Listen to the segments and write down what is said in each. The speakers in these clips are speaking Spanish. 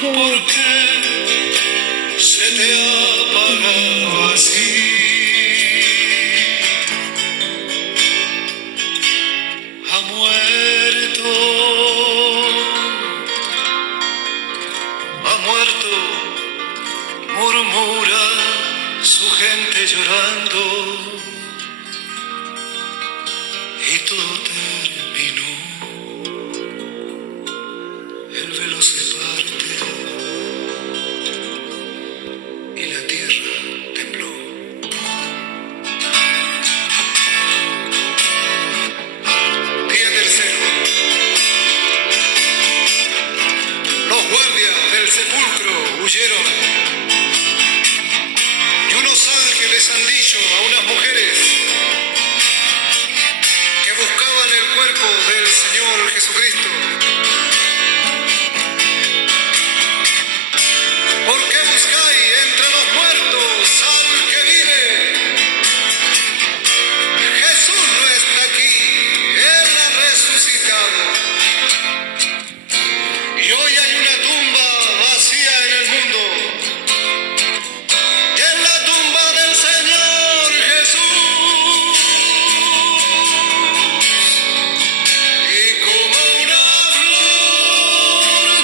¿Por qué se te ha apagado así? Ha muerto, murmura su gente llorando, y todo terminó. El velo se parte y la tierra tembló. Día tercero. Los guardias del sepulcro huyeron, y unos ángeles han dicho a unas mujeres que buscaban el cuerpo del Señor Jesucristo: ¿por qué buscáis entre los muertos al que vive? Jesús no está aquí, Él ha resucitado. Y hoy hay una tumba vacía en el mundo, y es la tumba del Señor Jesús. Y como una flor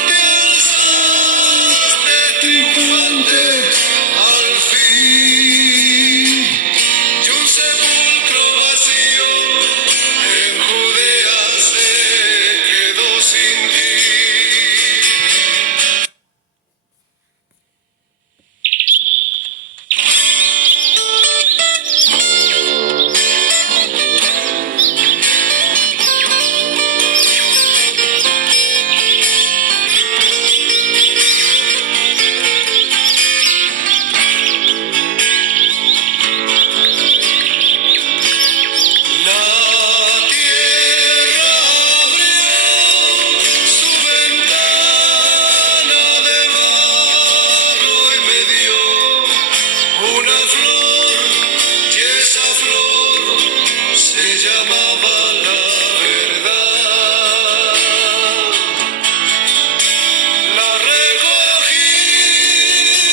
te alzaste triunfante al fin, y un sepulcro vacío en Judea se quedó sin ti. La tierra abrió su ventana de barro y me dio una flor, y esa flor se llamaba la verdad. La recogí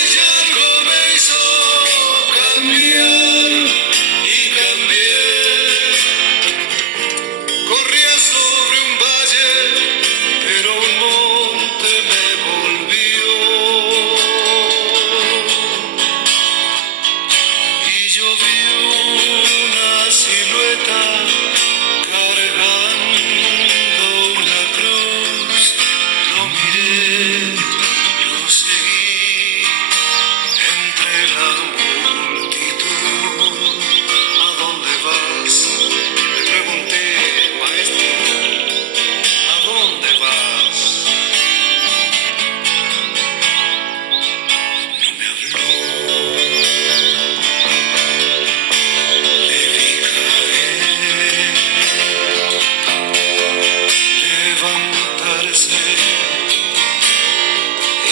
y algo me hizo cambiar, y cambié. Corría sobre un valle, pero un monte me volvió. Y yo vi una silueta cargando una cruz. Lo miré, lo seguí entre la multitud. ¿A dónde vas?, le pregunté, maestro. ¿A dónde vas? No me habló. Le vi caer, levantarse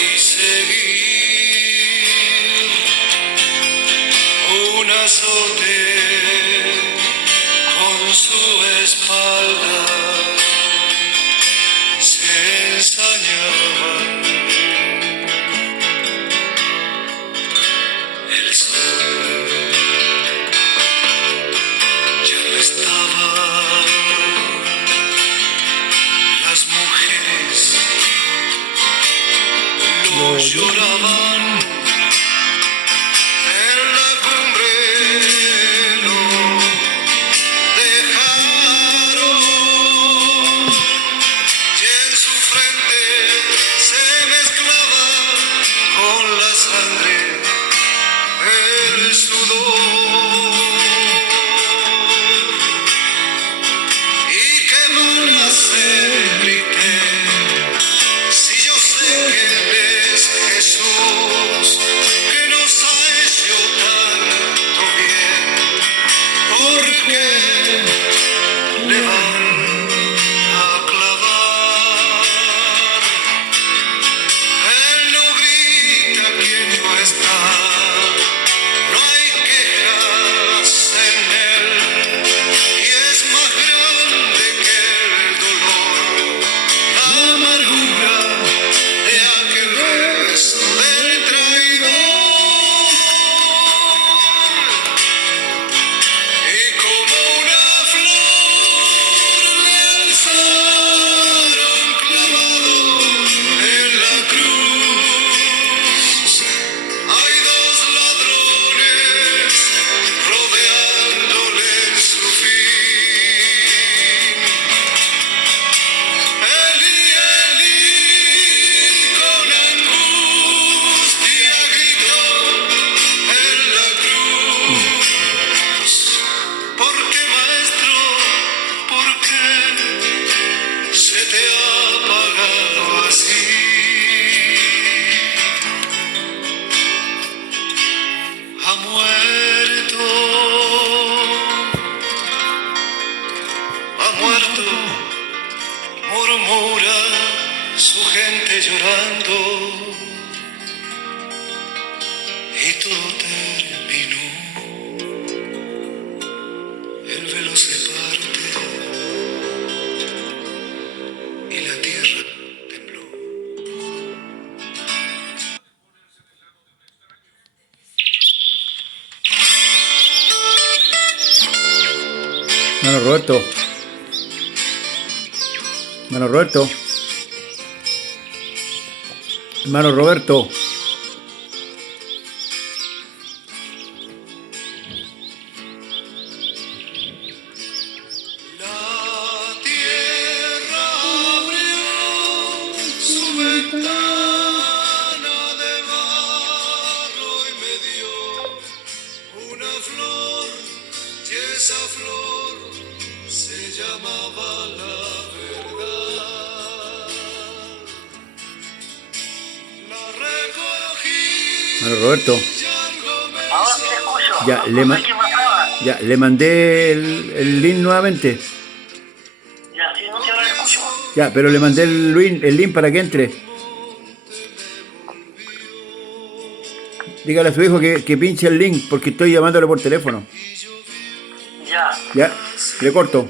y seguir. Un azote con su espalda se ensañaban. El sol ya no estaba. Las mujeres lo lloraban. En la cumbre lo dejaron Hermano Roberto. Hermano Roberto. Hermano Roberto. La tierra abrió su ventana de barro y me dio una flor, y esa flor se llamaba la verdad. La recogí Hermano Roberto. y algo me Ahora sí te escucho. Ya, No sé qué pasaba. ya, le mandé el link nuevamente. Ya, sí, no, si ahora escucho. Ya, pero le mandé el link para que entre. Dígale a su hijo que pinche el link porque estoy llamándole por teléfono. Ya. Ya, le corto.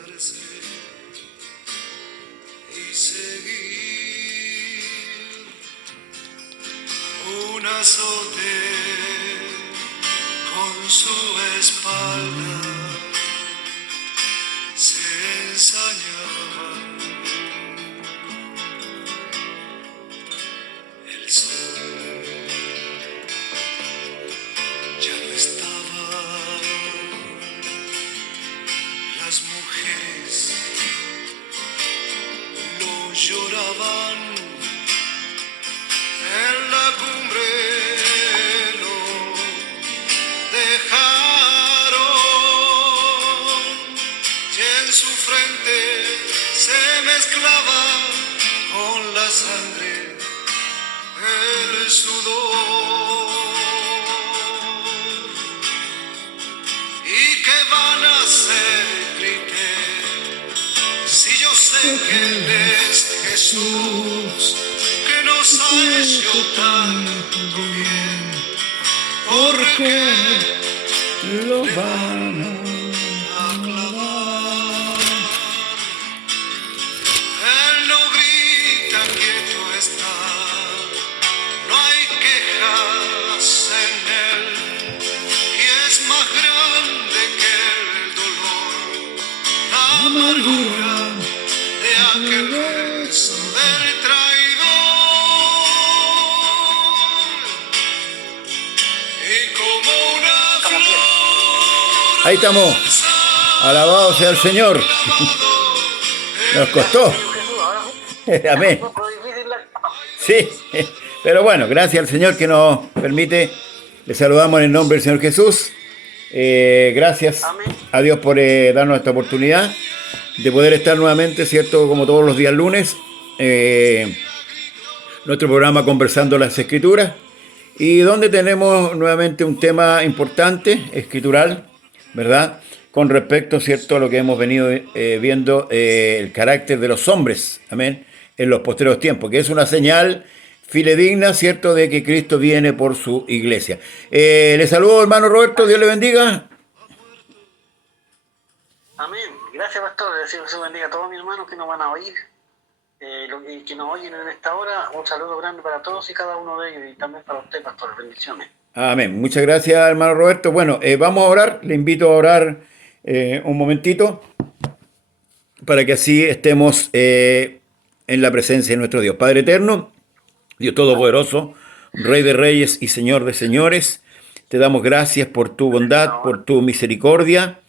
levantarse y seguir un azote con su espalda se ensañaba el sol ya no estaba. Las mujeres lo lloraban en la cumbre, lo dejaron y en su frente se mezclaba con la sangre el sudor. ¿Y qué van a hacer? Grité. Si yo sé que Él es Jesús, que nos ha hecho tanto bien, ¿por qué Lo van a clavar? Él no grita, quieto está, no hay quejas en Él, y es más grande que el dolor, la amargura de aquel beso del traidor. Y como una flor Ahí estamos. Alabado sea el Señor. Nos costó. Jesús, ahora sí. Amén. Un poco difícil la... Sí. Pero bueno, gracias al Señor que nos permite. Le saludamos en el nombre del Señor Jesús. Gracias Amén. a Dios por darnos esta oportunidad de poder estar nuevamente, ¿cierto? Como todos los días lunes. Nuestro programa Conversando las Escrituras. Y donde tenemos nuevamente un tema importante, escritural, ¿verdad? Con respecto, ¿cierto?, a lo que hemos venido viendo, el carácter de los hombres, amén, en los posteriores tiempos, que es una señal fidedigna, ¿cierto?, de que Cristo viene por su iglesia. Le saludo, hermano Roberto, Dios le bendiga. Amén. Gracias, pastor. Dios bendiga a todos mis hermanos que nos van a oír. Que nos oyen en esta hora. Un saludo grande para todos y cada uno de ellos. Y también para usted, pastor. Bendiciones. Amén. Muchas gracias, hermano Roberto. Bueno, vamos a orar. Le invito a orar un momentito para que así estemos en la presencia de nuestro Dios. Padre eterno, Dios Todopoderoso, Rey de Reyes y Señor de Señores, te damos gracias por tu bondad, por tu misericordia.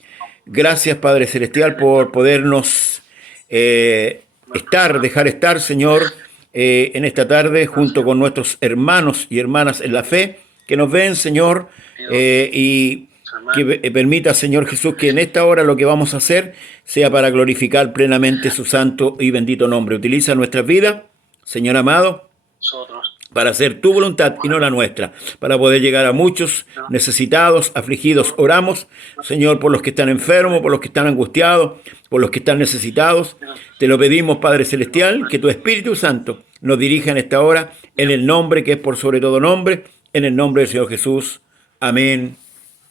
Gracias, Padre Celestial, por podernos dejar estar, Señor, en esta tarde junto con nuestros hermanos y hermanas en la fe que nos ven, Señor, y que permita, Señor Jesús, que en esta hora lo que vamos a hacer sea para glorificar plenamente su santo y bendito nombre. Utiliza nuestras vidas, Señor amado, Nosotros. para hacer tu voluntad y no la nuestra, para poder llegar a muchos necesitados, afligidos. Oramos, Señor, por los que están enfermos, por los que están angustiados, por los que están necesitados. Te lo pedimos, Padre Celestial, que tu Espíritu Santo nos dirija en esta hora, en el nombre que es por sobre todo nombre, en el nombre del Señor Jesús. Amén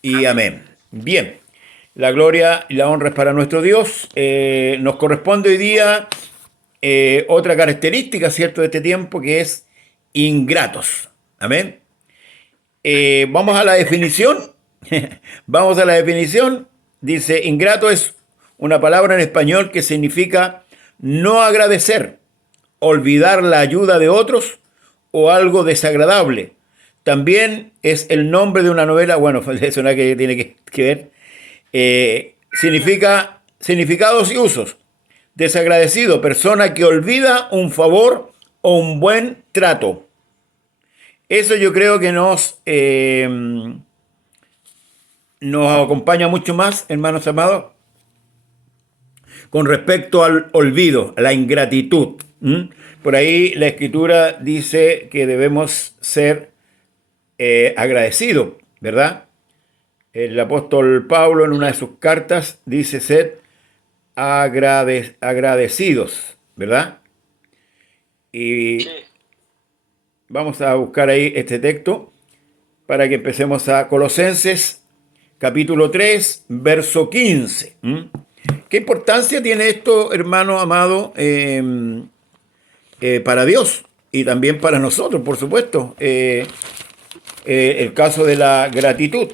y amén. Bien, la gloria y la honra es para nuestro Dios. Nos corresponde hoy día otra característica, ¿cierto?, de este tiempo, que es ingratos. Amén. Vamos a la definición. Vamos a la definición. Dice, ingrato es una palabra en español que significa no agradecer, olvidar la ayuda de otros o algo desagradable. También es el nombre de una novela, bueno, eso no que tiene que ver. Significa significados y usos. Desagradecido, persona que olvida un favor o un buen trato. Eso yo creo que nos acompaña mucho más, hermanos amados, con respecto al olvido, a la ingratitud. Por ahí la Escritura dice que debemos ser agradecidos, ¿verdad? El apóstol Pablo en una de sus cartas dice ser agradecidos, ¿verdad? Y Sí. vamos a buscar ahí este texto para que empecemos a Colosenses capítulo 3, verso 15. ¿Qué importancia tiene esto, hermano amado, para Dios y también para nosotros, por supuesto? El caso de la gratitud.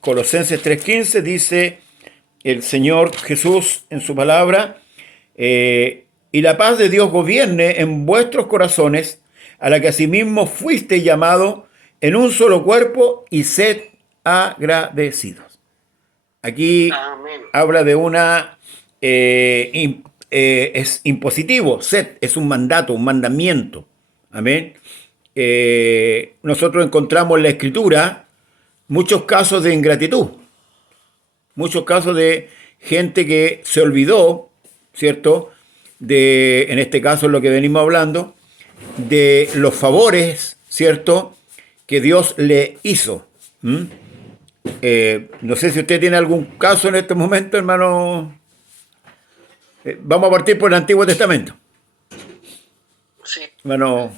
Colosenses 3:15 dice el Señor Jesús en su palabra, y la paz de Dios gobierne en vuestros corazones, a la que asimismo fuiste llamado en un solo cuerpo, y sed agradecidos. Aquí Amén. habla de es impositivo, sed es un mandato, un mandamiento. Amén. Nosotros encontramos en la Escritura muchos casos de ingratitud, muchos casos de gente que se olvidó, ¿cierto?, en este caso es lo que venimos hablando, de los favores, ¿cierto?, que Dios le hizo. No sé si usted tiene algún caso en este momento, hermano. Vamos a partir por el Antiguo Testamento. Sí. Hermano.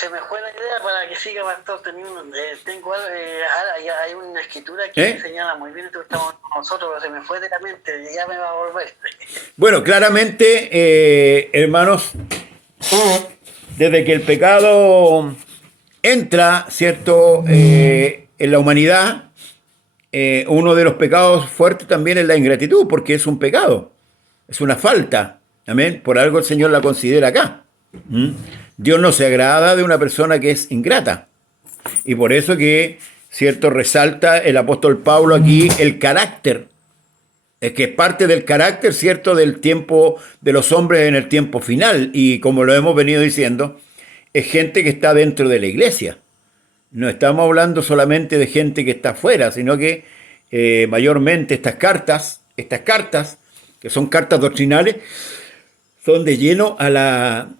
Se me fue la idea para que siga, pastor. Hay una escritura que señala muy bien esto que estamos nosotros, pero se me fue de la mente, ya me va a volver. Bueno, claramente, hermanos, desde que el pecado entra, ¿cierto?, en la humanidad, uno de los pecados fuertes también es la ingratitud, porque es un pecado, es una falta. Amén. Por algo el Señor la considera acá. Dios no se agrada de una persona que es ingrata. Y por eso que, ¿cierto?, resalta el apóstol Pablo aquí el carácter. Es que es parte del carácter, ¿cierto?, del tiempo de los hombres en el tiempo final. Y como lo hemos venido diciendo, es gente que está dentro de la iglesia. No estamos hablando solamente de gente que está afuera, sino que mayormente estas cartas, que son cartas doctrinales, son de lleno a la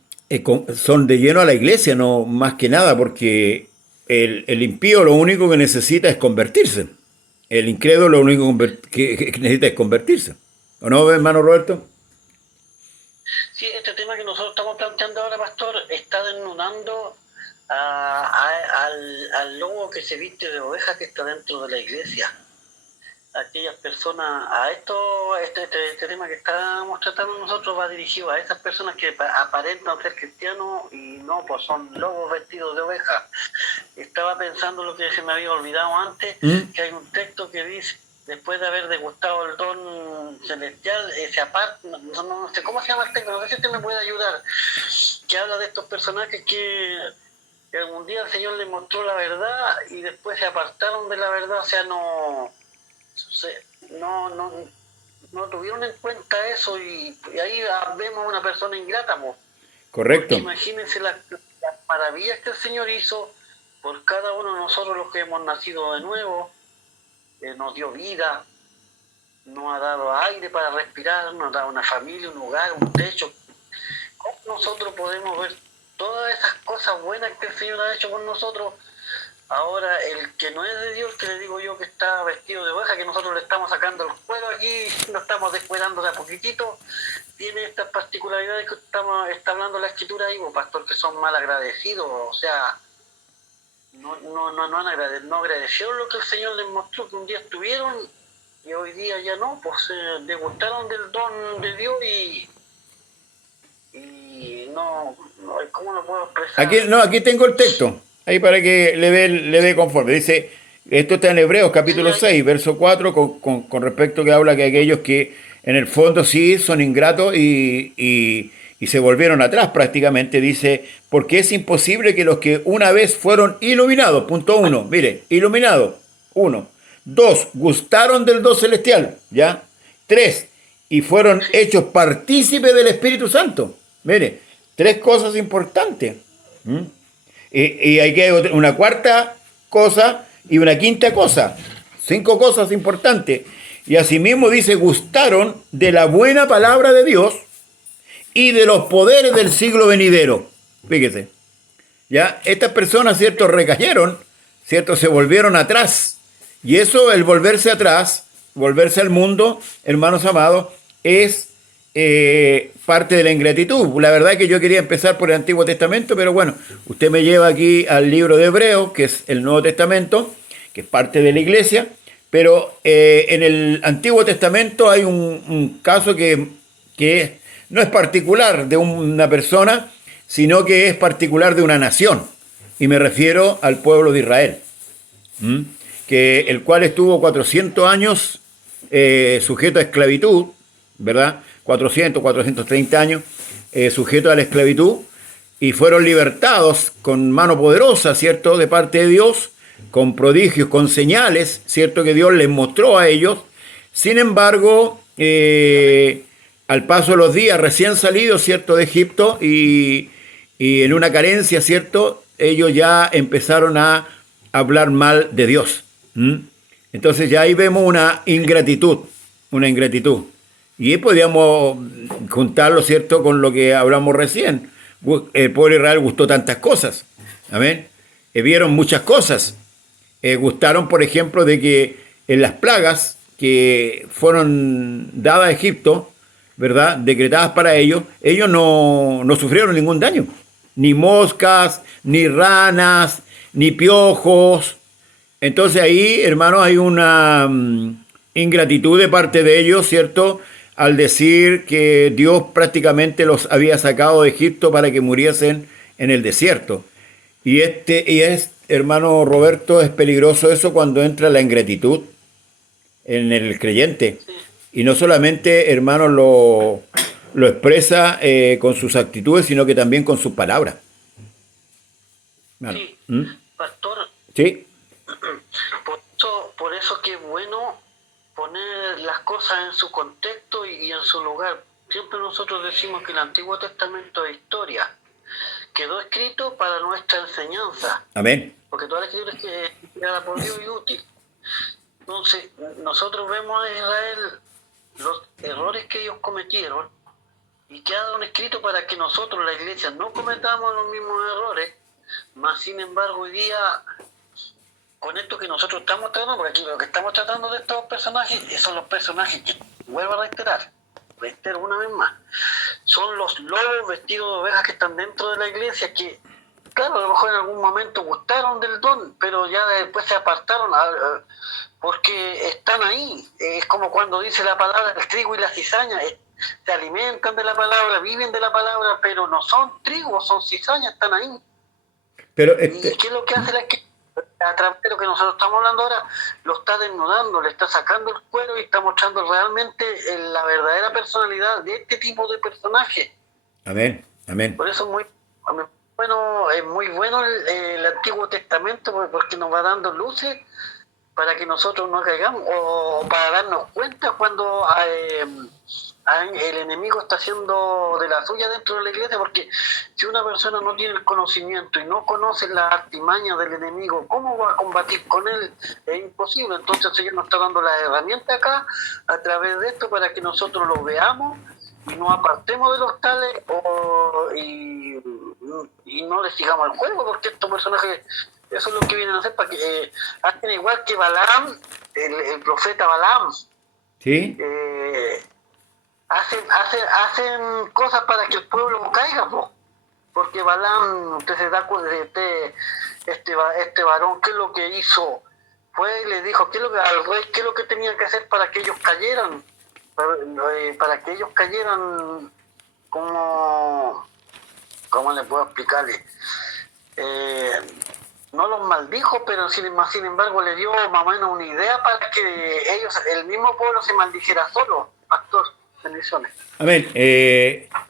iglesia, no más que nada, porque el impío lo único que necesita es convertirse. El incrédulo lo único que necesita es convertirse. ¿O no, hermano Roberto? Sí, este tema que nosotros estamos planteando ahora, pastor, está desnudando al lobo que se viste de oveja que está dentro de la iglesia. Aquellas personas, este tema que estamos tratando nosotros va dirigido a esas personas que aparentan ser cristianos y no, pues son lobos vestidos de oveja. Estaba pensando lo que se me había olvidado antes, que hay un texto que dice, después de haber degustado el don celestial, se aparta, no sé cómo se llama el texto, no sé si usted me puede ayudar, que habla de estos personajes que algún día el Señor les mostró la verdad y después se apartaron de la verdad, o sea, no tuvieron en cuenta eso y ahí vemos una persona ingrata, po. Correcto. Porque imagínense las maravillas que el Señor hizo por cada uno de nosotros los que hemos nacido de nuevo. Nos dio vida, nos ha dado aire para respirar, nos ha dado una familia, un hogar, un techo ¿cómo nosotros podemos ver todas esas cosas buenas que el Señor ha hecho con nosotros? Ahora, el que no es de Dios, que le digo yo que está vestido de oveja, que nosotros le estamos sacando el cuero aquí, lo estamos descuerando de a poquitito, tiene estas particularidades que está hablando la Escritura ahí, pastor, que son mal agradecidos, o sea, no agradecieron lo que el Señor les mostró, que un día estuvieron y hoy día ya no, pues se degustaron del don de Dios y no, ¿cómo lo puedo expresar? Aquí tengo el texto, ahí para que le dé conforme. Dice, esto está en Hebreos capítulo 6 verso 4 con respecto que habla que aquellos que en el fondo sí son ingratos y se volvieron atrás prácticamente, dice, porque es imposible que los que una vez fueron iluminados, punto 1, mire, iluminados, 1, 2, gustaron del don celestial, ¿ya? 3, y fueron hechos partícipes del Espíritu Santo. Mire, 3 cosas importantes. ¿Mm? Y hay que una cuarta cosa y una quinta cosa. 5 cosas importantes. Y asimismo dice, gustaron de la buena palabra de Dios y de los poderes del siglo venidero. Fíjese. Ya, estas personas, ¿cierto?, recayeron, ¿cierto?, se volvieron atrás. Y eso, el volverse atrás, volverse al mundo, hermanos amados, es parte de la ingratitud. La verdad es que yo quería empezar por el Antiguo Testamento, pero bueno, usted me lleva aquí al libro de Hebreos, que es el Nuevo Testamento, que es parte de la iglesia, pero en el Antiguo Testamento hay un caso que no es particular de una persona, sino que es particular de una nación, y me refiero al pueblo de Israel, el cual estuvo 400 años sujeto a esclavitud, ¿verdad? 430 años sujetos a la esclavitud, y fueron libertados con mano poderosa, ¿cierto?, de parte de Dios, con prodigios, con señales, ¿cierto?, que Dios les mostró a ellos. Sin embargo, al paso de los días, recién salidos, ¿cierto?, de Egipto, y en una carencia, ¿cierto?, ellos ya empezaron a hablar mal de Dios. Entonces ya ahí vemos una ingratitud. Y podríamos juntarlo, ¿cierto?, con lo que hablamos recién. El pueblo de Israel gustó tantas cosas. Amén. Vieron muchas cosas. Gustaron, por ejemplo, de que en las plagas que fueron dadas a Egipto, ¿verdad?, decretadas para ellos no sufrieron ningún daño. Ni moscas, ni ranas, ni piojos. Entonces ahí, hermanos, hay una ingratitud de parte de ellos, ¿cierto?, al decir que Dios prácticamente los había sacado de Egipto para que muriesen en el desierto. Y hermano Roberto, es peligroso eso cuando entra la ingratitud en el creyente. Y no solamente, hermano, lo expresa con sus actitudes, sino que también con sus palabras. Sí, pastor. Sí. Por eso que es bueno poner las cosas en su contexto y en su lugar. Siempre nosotros decimos que el Antiguo Testamento es historia. Quedó escrito para nuestra enseñanza. Amén. Porque toda la escritura es creada por Dios y útil. Entonces, nosotros vemos a Israel los errores que ellos cometieron y quedaron escritos para que nosotros, la iglesia, no cometamos los mismos errores, mas sin embargo hoy día, con esto que nosotros estamos tratando, porque aquí lo que estamos tratando de estos personajes, son los personajes que, vuelvo a reitero una vez más, son los lobos vestidos de ovejas que están dentro de la iglesia, que claro, a lo mejor en algún momento gustaron del don, pero ya después se apartaron porque están ahí. Es como cuando dice la palabra, el trigo y la cizaña, se alimentan de la palabra, viven de la palabra, pero no son trigo, son cizañas, están ahí. Pero ¿Y qué es lo que hace la que a través de lo que nosotros estamos hablando ahora? Lo está desnudando, le está sacando el cuero y está mostrando realmente la verdadera personalidad de este tipo de personaje. Amén, amén. Por eso es muy bueno el Antiguo Testamento, porque nos va dando luces para que nosotros no caigamos, o para darnos cuenta cuando el enemigo está haciendo de la suya dentro de la iglesia, porque si una persona no tiene el conocimiento y no conoce las artimañas del enemigo, ¿cómo va a combatir con él? Es imposible. Entonces el Señor nos está dando las herramientas acá, a través de esto, para que nosotros lo veamos y nos apartemos de los tales y no les sigamos el juego, porque estos personajes, eso es lo que vienen a hacer, para que hacen igual que Balaam, el profeta Balaam, ¿Sí? hacen cosas para que el pueblo caiga, po. Porque Balaam, usted se da cuenta, este varón, ¿qué es lo que hizo? Fue y le dijo al rey qué es lo que tenía que hacer para que ellos cayeran, para que ellos cayeran, como, ¿cómo le puedo explicarle? No los maldijo, pero sin embargo le dio más o menos una idea para que ellos, el mismo pueblo, se maldijera solo. Pastor, bendiciones. Amén.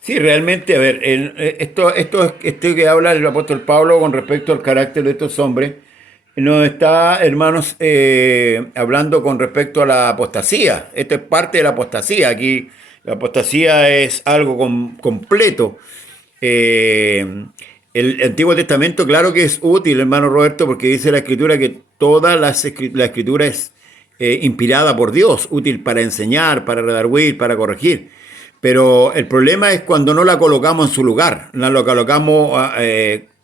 Sí, realmente, a ver, esto que habla el apóstol Pablo con respecto al carácter de estos hombres, nos está, hermanos, hablando con respecto a la apostasía. Esto es parte de la apostasía. Aquí la apostasía es algo completo. Eh, el Antiguo Testamento, claro que es útil, hermano Roberto, porque dice la Escritura que toda la Escritura es inspirada por Dios, útil para enseñar, para redarguir, para corregir. Pero el problema es cuando no la colocamos en su lugar, no la colocamos,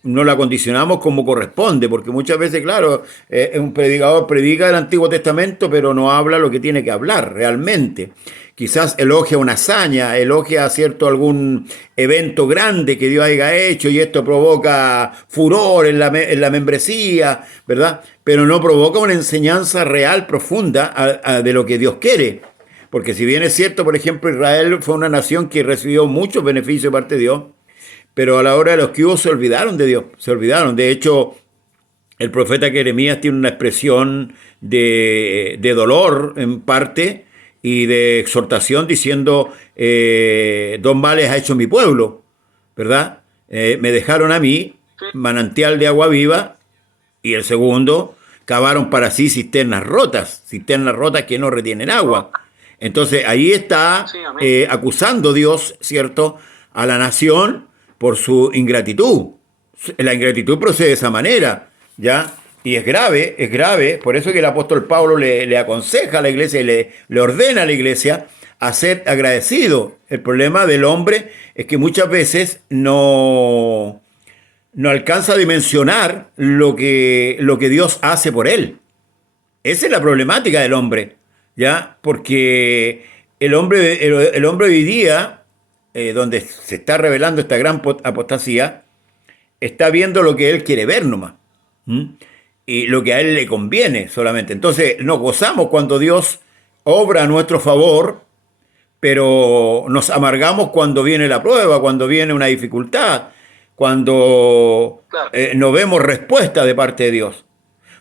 no la condicionamos como corresponde, porque muchas veces, claro, un predicador predica el Antiguo Testamento, pero no habla lo que tiene que hablar realmente. Quizás elogia una hazaña, elogia, ¿cierto?, algún evento grande que Dios haya hecho y esto provoca furor en la membresía, ¿verdad? Pero no provoca una enseñanza real, profunda de lo que Dios quiere. Porque si bien es cierto, por ejemplo, Israel fue una nación que recibió muchos beneficios de parte de Dios, pero a la hora de los que hubo se olvidaron de Dios, se olvidaron. De hecho, el profeta Jeremías tiene una expresión de dolor en parte y de exhortación diciendo, dos males ha hecho mi pueblo, ¿verdad? Me dejaron a mí, manantial de agua viva, y el segundo, cavaron para sí cisternas rotas que no retienen agua. Entonces ahí está Sí, amén. acusando Dios, ¿cierto?, a la nación por su ingratitud. La ingratitud procede de esa manera, ¿ya? Y es grave, por eso que el apóstol Pablo le aconseja a la iglesia y le ordena a la iglesia a ser agradecido. El problema del hombre es que muchas veces no alcanza a dimensionar lo que Dios hace por él. Esa es la problemática del hombre, ¿ya? Porque el hombre hoy día, donde se está revelando esta gran apostasía, está viendo lo que él quiere ver nomás. ¿Mm? Y lo que a él le conviene solamente. Entonces nos gozamos cuando Dios obra a nuestro favor, pero nos amargamos cuando viene la prueba, cuando viene una dificultad, cuando Claro. no vemos respuesta de parte de Dios.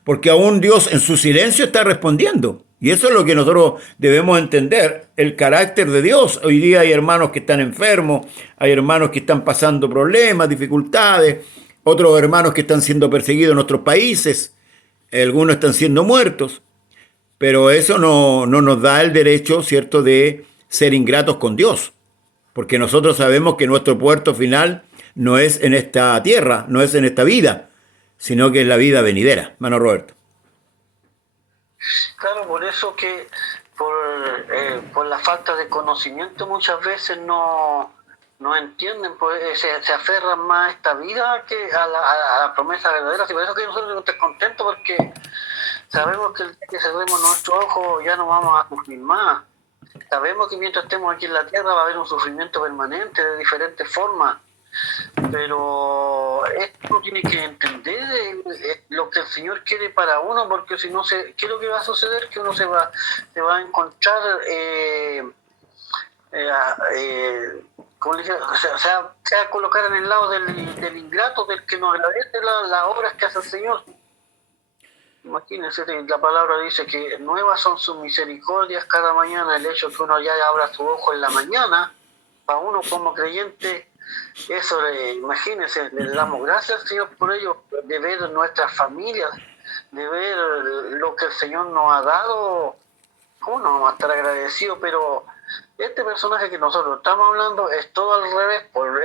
Porque aún Dios en su silencio está respondiendo. Y eso es lo que nosotros debemos entender, el carácter de Dios. Hoy día hay hermanos que están enfermos, hay hermanos que están pasando problemas, dificultades, otros hermanos que están siendo perseguidos en nuestros países, algunos están siendo muertos, pero eso no nos da el derecho, ¿cierto?, de ser ingratos con Dios, porque nosotros sabemos que nuestro puerto final no es en esta tierra, no es en esta vida, sino que es la vida venidera. Mano Roberto. Claro, por eso que por la falta de conocimiento muchas veces no entienden, pues se aferran más a esta vida que a la promesa verdadera. Y por eso que nosotros estamos contentos, porque sabemos que el día que cerremos nuestros ojos ya no vamos a sufrir más. Sabemos que mientras estemos aquí en la tierra va a haber un sufrimiento permanente de diferentes formas, pero esto tiene que entender lo que el Señor quiere para uno, porque si no, ¿qué es lo que va a suceder? Que uno se va a encontrar, como le dije, se va a colocar en el lado del ingrato, del que no agradece las obras que hace el Señor. Imagínense, la palabra dice que nuevas son sus misericordias cada mañana. El hecho que uno ya abra su ojo en la mañana, para uno como creyente, eso, imagínense, le damos gracias al Señor por ello, de ver nuestras familias, de ver lo que el Señor nos ha dado. ¿Cómo no vamos a estar agradecidos? Pero este personaje que nosotros estamos hablando es todo al revés, por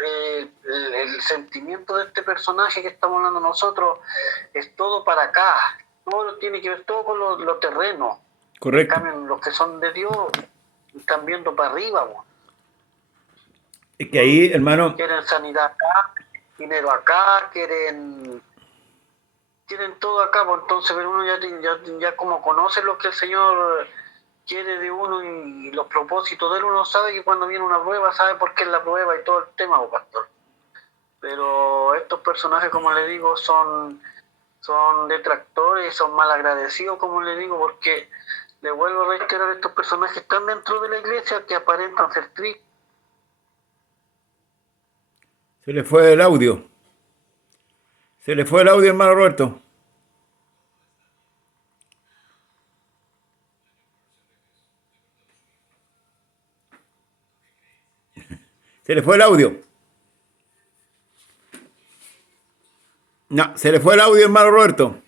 el sentimiento de este personaje que estamos hablando nosotros es todo para acá, todo tiene que ver todo con lo terreno. Correcto. En cambio, los que son de Dios están viendo para arriba, Es que ahí, hermano, Quieren sanidad acá, dinero acá, quieren todo acá, pues entonces pero uno ya como conoce lo que el Señor quiere de uno y los propósitos de él, uno sabe que cuando viene una prueba, sabe por qué es la prueba y todo el tema, pues, pastor. Pero estos personajes, como le digo, son detractores, son malagradecidos, como le digo, porque le vuelvo a reiterar, estos personajes están dentro de la iglesia que aparentan ser tristes. se le fue el audio. Se le fue el audio, hermano Roberto. Se le fue el audio. No, se le fue el audio, hermano Roberto.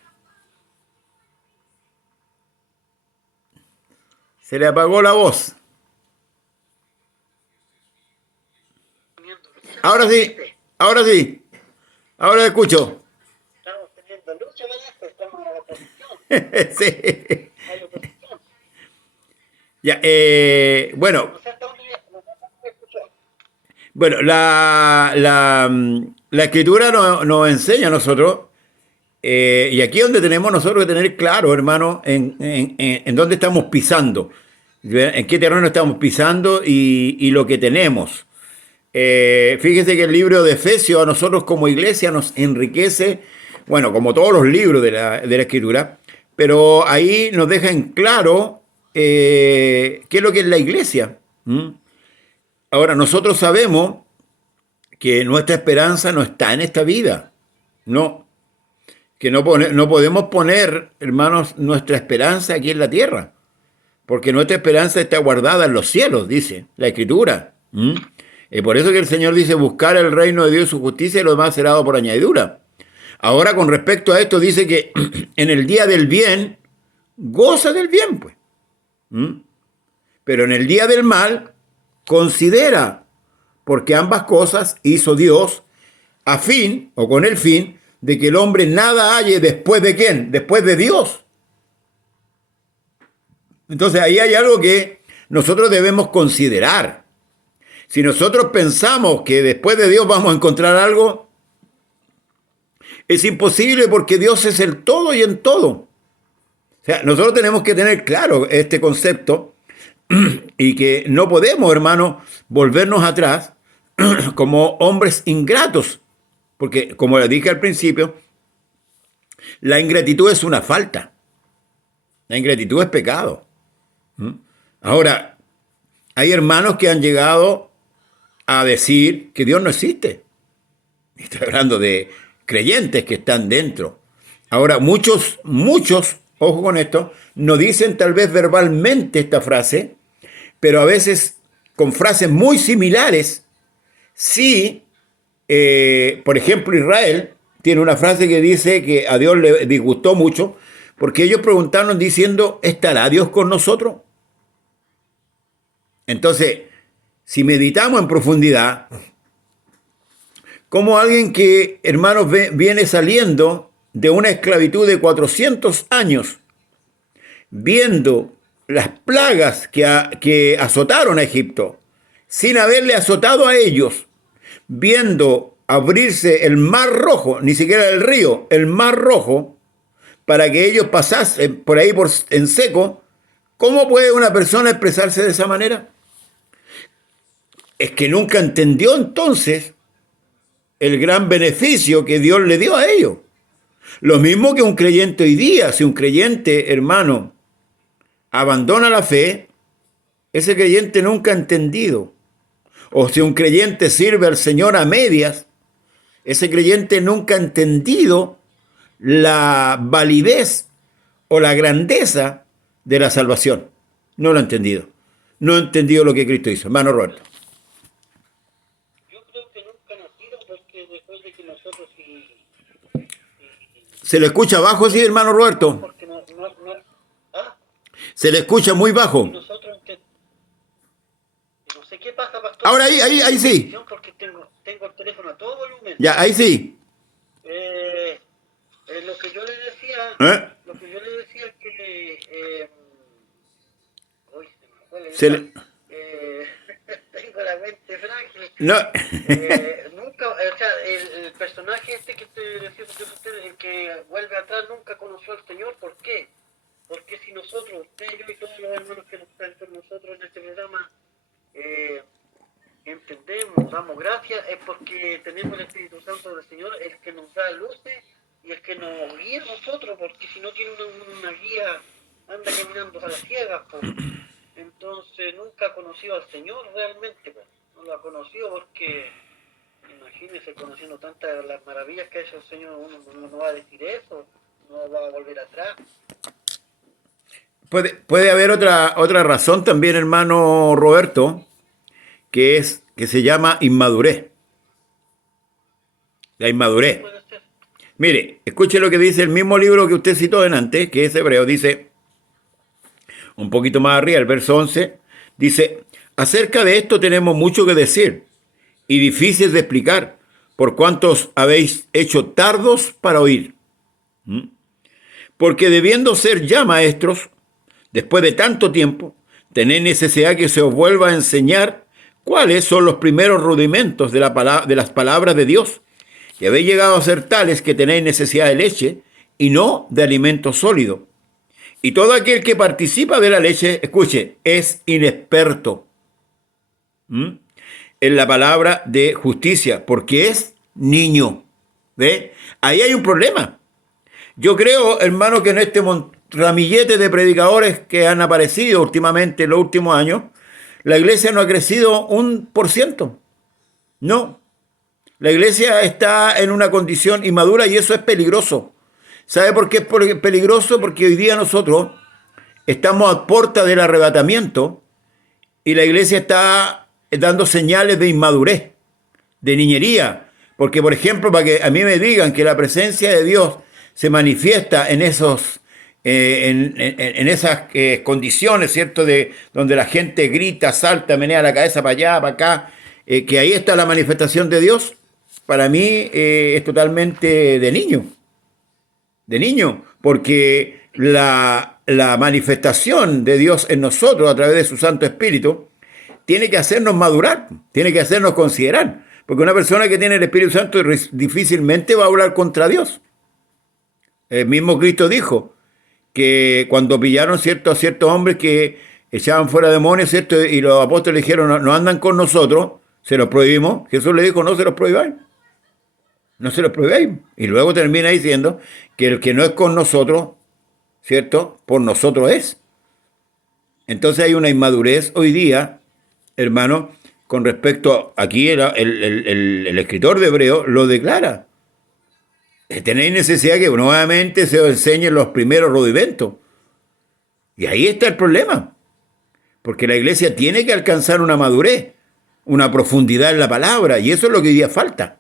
Se le apagó la voz. Ahora sí, ahora sí. Ahora escucho. Estamos teniendo lucha, ¿verdad? Estamos en la oposición. Sí. Hay oposición. Ya, bueno, No sé hasta dónde escuchó. bueno, la escritura nos enseña a nosotros, y aquí es donde tenemos nosotros que tener claro, hermano, en dónde estamos pisando, en qué terreno estamos pisando y lo que tenemos. Fíjese que el libro de Efesios a nosotros como iglesia nos enriquece, bueno, como todos los libros de la escritura, pero ahí nos deja en claro qué es lo que es la iglesia. ¿Mm? Ahora, nosotros sabemos que nuestra esperanza no está en esta vida, no, que no podemos poner, hermanos, nuestra esperanza aquí en la tierra, porque nuestra esperanza está guardada en los cielos, dice la Escritura. ¿Mm? Por eso que el Señor dice, buscar el reino de Dios y su justicia y lo demás será dado por añadidura. Ahora, con respecto a esto, dice que en el día del bien, goza del bien, pues. ¿Mm? Pero en el día del mal, considera, porque ambas cosas hizo Dios a fin, o con el fin, de que el hombre nada halle después de quién, después de Dios. Entonces ahí hay algo que nosotros debemos considerar. Si nosotros pensamos que después de Dios vamos a encontrar algo, es imposible porque Dios es el todo y en todo. O sea, nosotros tenemos que tener claro este concepto y que no podemos, hermano, volvernos atrás como hombres ingratos. Porque, como le dije al principio, la ingratitud es una falta. La ingratitud es pecado. Ahora, hay hermanos que han llegado a decir que Dios no existe. Estoy hablando de creyentes que están dentro. Ahora, muchos, ojo con esto, no dicen tal vez verbalmente esta frase, pero a veces con frases muy similares, sí. Por ejemplo, Israel tiene una frase que dice que a Dios le disgustó mucho porque ellos preguntaron diciendo, ¿estará Dios con nosotros? Entonces, si meditamos en profundidad, como alguien que, hermanos, viene saliendo de una esclavitud de 400 años, viendo las plagas que azotaron a Egipto, sin haberle azotado a ellos, viendo abrirse el mar rojo, ni siquiera el río, el mar rojo, para que ellos pasasen por ahí en seco, ¿cómo puede una persona expresarse de esa manera? Es que nunca entendió entonces el gran beneficio que Dios le dio a ellos. Lo mismo que un creyente hoy día, si un creyente, hermano, abandona la fe, ese creyente nunca ha entendido. O si un creyente sirve al Señor a medias, ese creyente nunca ha entendido la validez o la grandeza de la salvación. No lo ha entendido. No ha entendido lo que Cristo hizo. Hermano Roberto. Yo creo que nunca nos tiro porque después de que nosotros ¿Se le escucha bajo, sí, hermano Roberto? porque ¿ah? Se le escucha muy Y bajo. nosotros no sé qué pasa, pastor. Ahora ahí sí. Porque tengo el teléfono a todo volumen. Ya, ahí sí. Lo que yo le decía, ¿Eh? es que hoy se me fue la Se idea. le- Tengo la sumamente frágil. No. Nunca, o sea, el personaje este que te decía usted, el que vuelve atrás, nunca conoció al Señor. ¿Por qué? Porque si nosotros, usted, yo y todos los hermanos que nos están con nosotros en este programa, entendemos, damos gracias, es porque tenemos el Espíritu Santo del Señor, el que nos da luces y el que nos guía a nosotros, porque si no tiene una guía, anda caminando a las ciegas, pues. Entonces nunca ha conocido al Señor realmente, pues. No lo ha conocido porque, imagínese, conociendo tantas las maravillas que ha hecho el Señor, uno no va a decir eso, no va a volver atrás. Puede haber otra razón también, hermano Roberto, que se llama inmadurez. La inmadurez. Puede ser. Mire, escuche lo que dice el mismo libro que usted citó antes, que es Hebreo. Dice, un poquito más arriba, el verso 11, dice, acerca de esto tenemos mucho que decir y difícil de explicar, por cuantos habéis hecho tardos para oír. Porque debiendo ser ya maestros, después de tanto tiempo, tenéis necesidad que se os vuelva a enseñar cuáles son los primeros rudimentos de las palabras de Dios, y habéis llegado a ser tales que tenéis necesidad de leche y no de alimento sólido. Y todo aquel que participa de la leche, escuche, es inexperto en la palabra de justicia, porque es niño. ¿Ve? Ahí hay un problema. Yo creo, hermano, que en este ramillete de predicadores que han aparecido últimamente en los últimos años, la iglesia no ha crecido 1%. No. La iglesia está en una condición inmadura y eso es peligroso. ¿Sabe por qué es peligroso? Porque hoy día nosotros estamos a puerta del arrebatamiento y la iglesia está dando señales de inmadurez, de niñería. Porque, por ejemplo, para que a mí me digan que la presencia de Dios se manifiesta en esos, en esas condiciones, ¿cierto? De donde la gente grita, salta, menea la cabeza para allá, para acá, que ahí está la manifestación de Dios, para mí es totalmente de niño, porque la manifestación de Dios en nosotros a través de su Santo Espíritu tiene que hacernos madurar, tiene que hacernos considerar, porque una persona que tiene el Espíritu Santo difícilmente va a hablar contra Dios. El mismo Cristo dijo que cuando pillaron a ciertos hombres que echaban fuera demonios, ¿cierto? Y los apóstoles dijeron, no andan con nosotros, se los prohibimos. Jesús le dijo, no se los prohibáis. No se los prohibáis. Y luego termina diciendo que el que no es con nosotros, ¿cierto? Por nosotros es. Entonces hay una inmadurez hoy día, hermano, con respecto, aquí el escritor de Hebreo lo declara. Tenéis necesidad que nuevamente se os enseñen los primeros rudimentos. Y ahí está el problema. Porque la iglesia tiene que alcanzar una madurez, una profundidad en la palabra, y eso es lo que hoy día falta.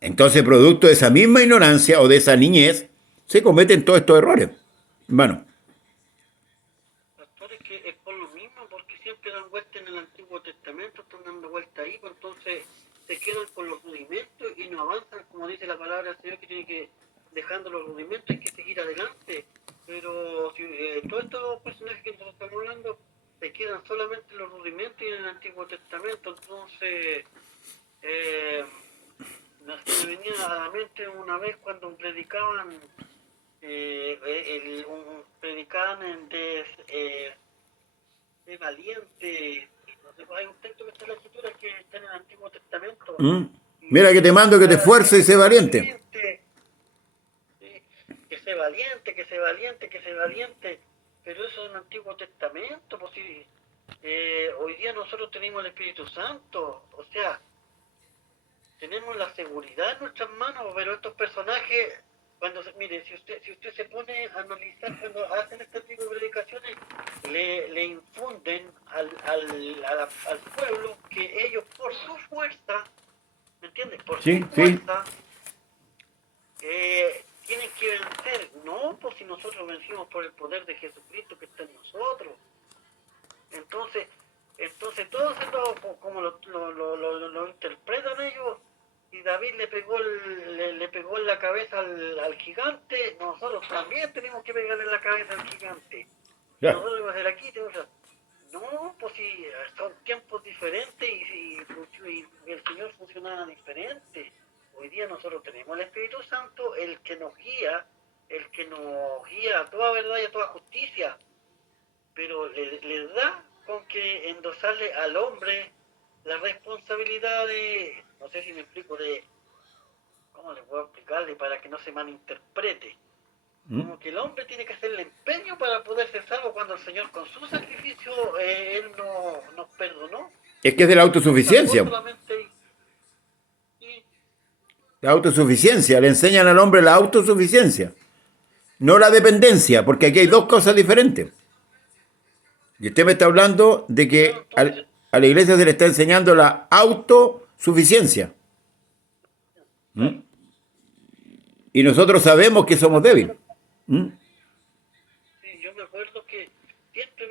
Entonces, producto de esa misma ignorancia o de esa niñez, se cometen todos estos errores. Hermano. Pastores, que es por lo mismo, porque siempre dan vuelta en el Antiguo Testamento, están dando vuelta ahí, pues entonces se quedan con los rudimentos y no avanzan, como dice la palabra del Señor, que tiene que, dejando los rudimentos, hay que seguir adelante. Pero si todos estos personajes que nosotros estamos hablando se quedan solamente en los rudimentos y en el Antiguo Testamento, entonces me venía a la mente una vez cuando predicaban predicaban de valiente. Hay un texto que está en la escritura que está en el Antiguo Testamento. Mira que te mando que te esfuerces y sé valiente. Que sé valiente, que sé valiente, que sé valiente. Pero eso es en el Antiguo Testamento. Pues si, hoy día nosotros tenemos el Espíritu Santo. O sea, tenemos la seguridad en nuestras manos, pero estos personajes, mire, si usted se pone a analizar cuando hacen este tipo de predicaciones, le infunden al pueblo que ellos por su fuerza, ¿me entiendes? Por su fuerza, tienen que vencer. No, pues si nosotros vencimos por el poder de Jesucristo que está en nosotros. Entonces todo eso como lo interpretan ellos. Y David le pegó en la cabeza al gigante, nosotros también tenemos que pegarle en la cabeza al gigante. Ya. Nosotros vamos a hacer aquí, No, pues sí, son tiempos diferentes y el Señor funcionaba diferente. Hoy día nosotros tenemos el Espíritu Santo, el que nos guía a toda verdad y a toda justicia, pero le da con que endosarle al hombre la responsabilidad de, no sé si me explico, de, ¿cómo le puedo explicarle para que no se malinterprete? Como que el hombre tiene que hacer el empeño para poder ser salvo cuando el Señor con su sacrificio, Él nos perdonó. Es que es de la autosuficiencia. Solamente, y La autosuficiencia. Le enseñan al hombre la autosuficiencia. No la dependencia, porque aquí hay dos cosas diferentes. Y usted me está hablando de que a la iglesia se le está enseñando la autosuficiencia. ¿Mm? Y nosotros sabemos que somos débiles. ¿Mm? sí, yo me acuerdo que siempre,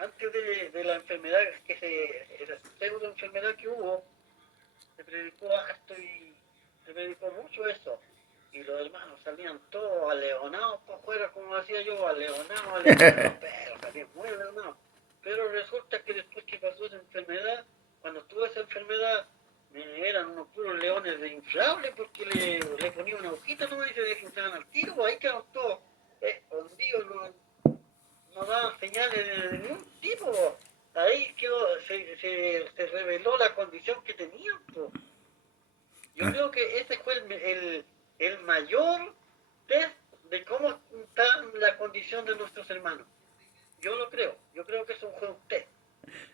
antes de la enfermedad, esa pseudo enfermedad que hubo, se predicó harto y se predicó mucho eso. Y los hermanos salían todos aleonados por fuera, como decía yo, aleonados, pero salían muy aleonados. Pero resulta que después que pasó esa enfermedad, cuando tuve esa enfermedad, eran unos puros leones de inflable porque le ponía una hojita nomás y se desinflaban al tiro, pues ahí quedaron todos escondidos, no daban señales de ningún tipo, pues. Ahí se reveló la condición que tenían, pues. Yo creo que ese fue el mayor test de cómo está la condición de nuestros hermanos. Yo creo que eso fue un test.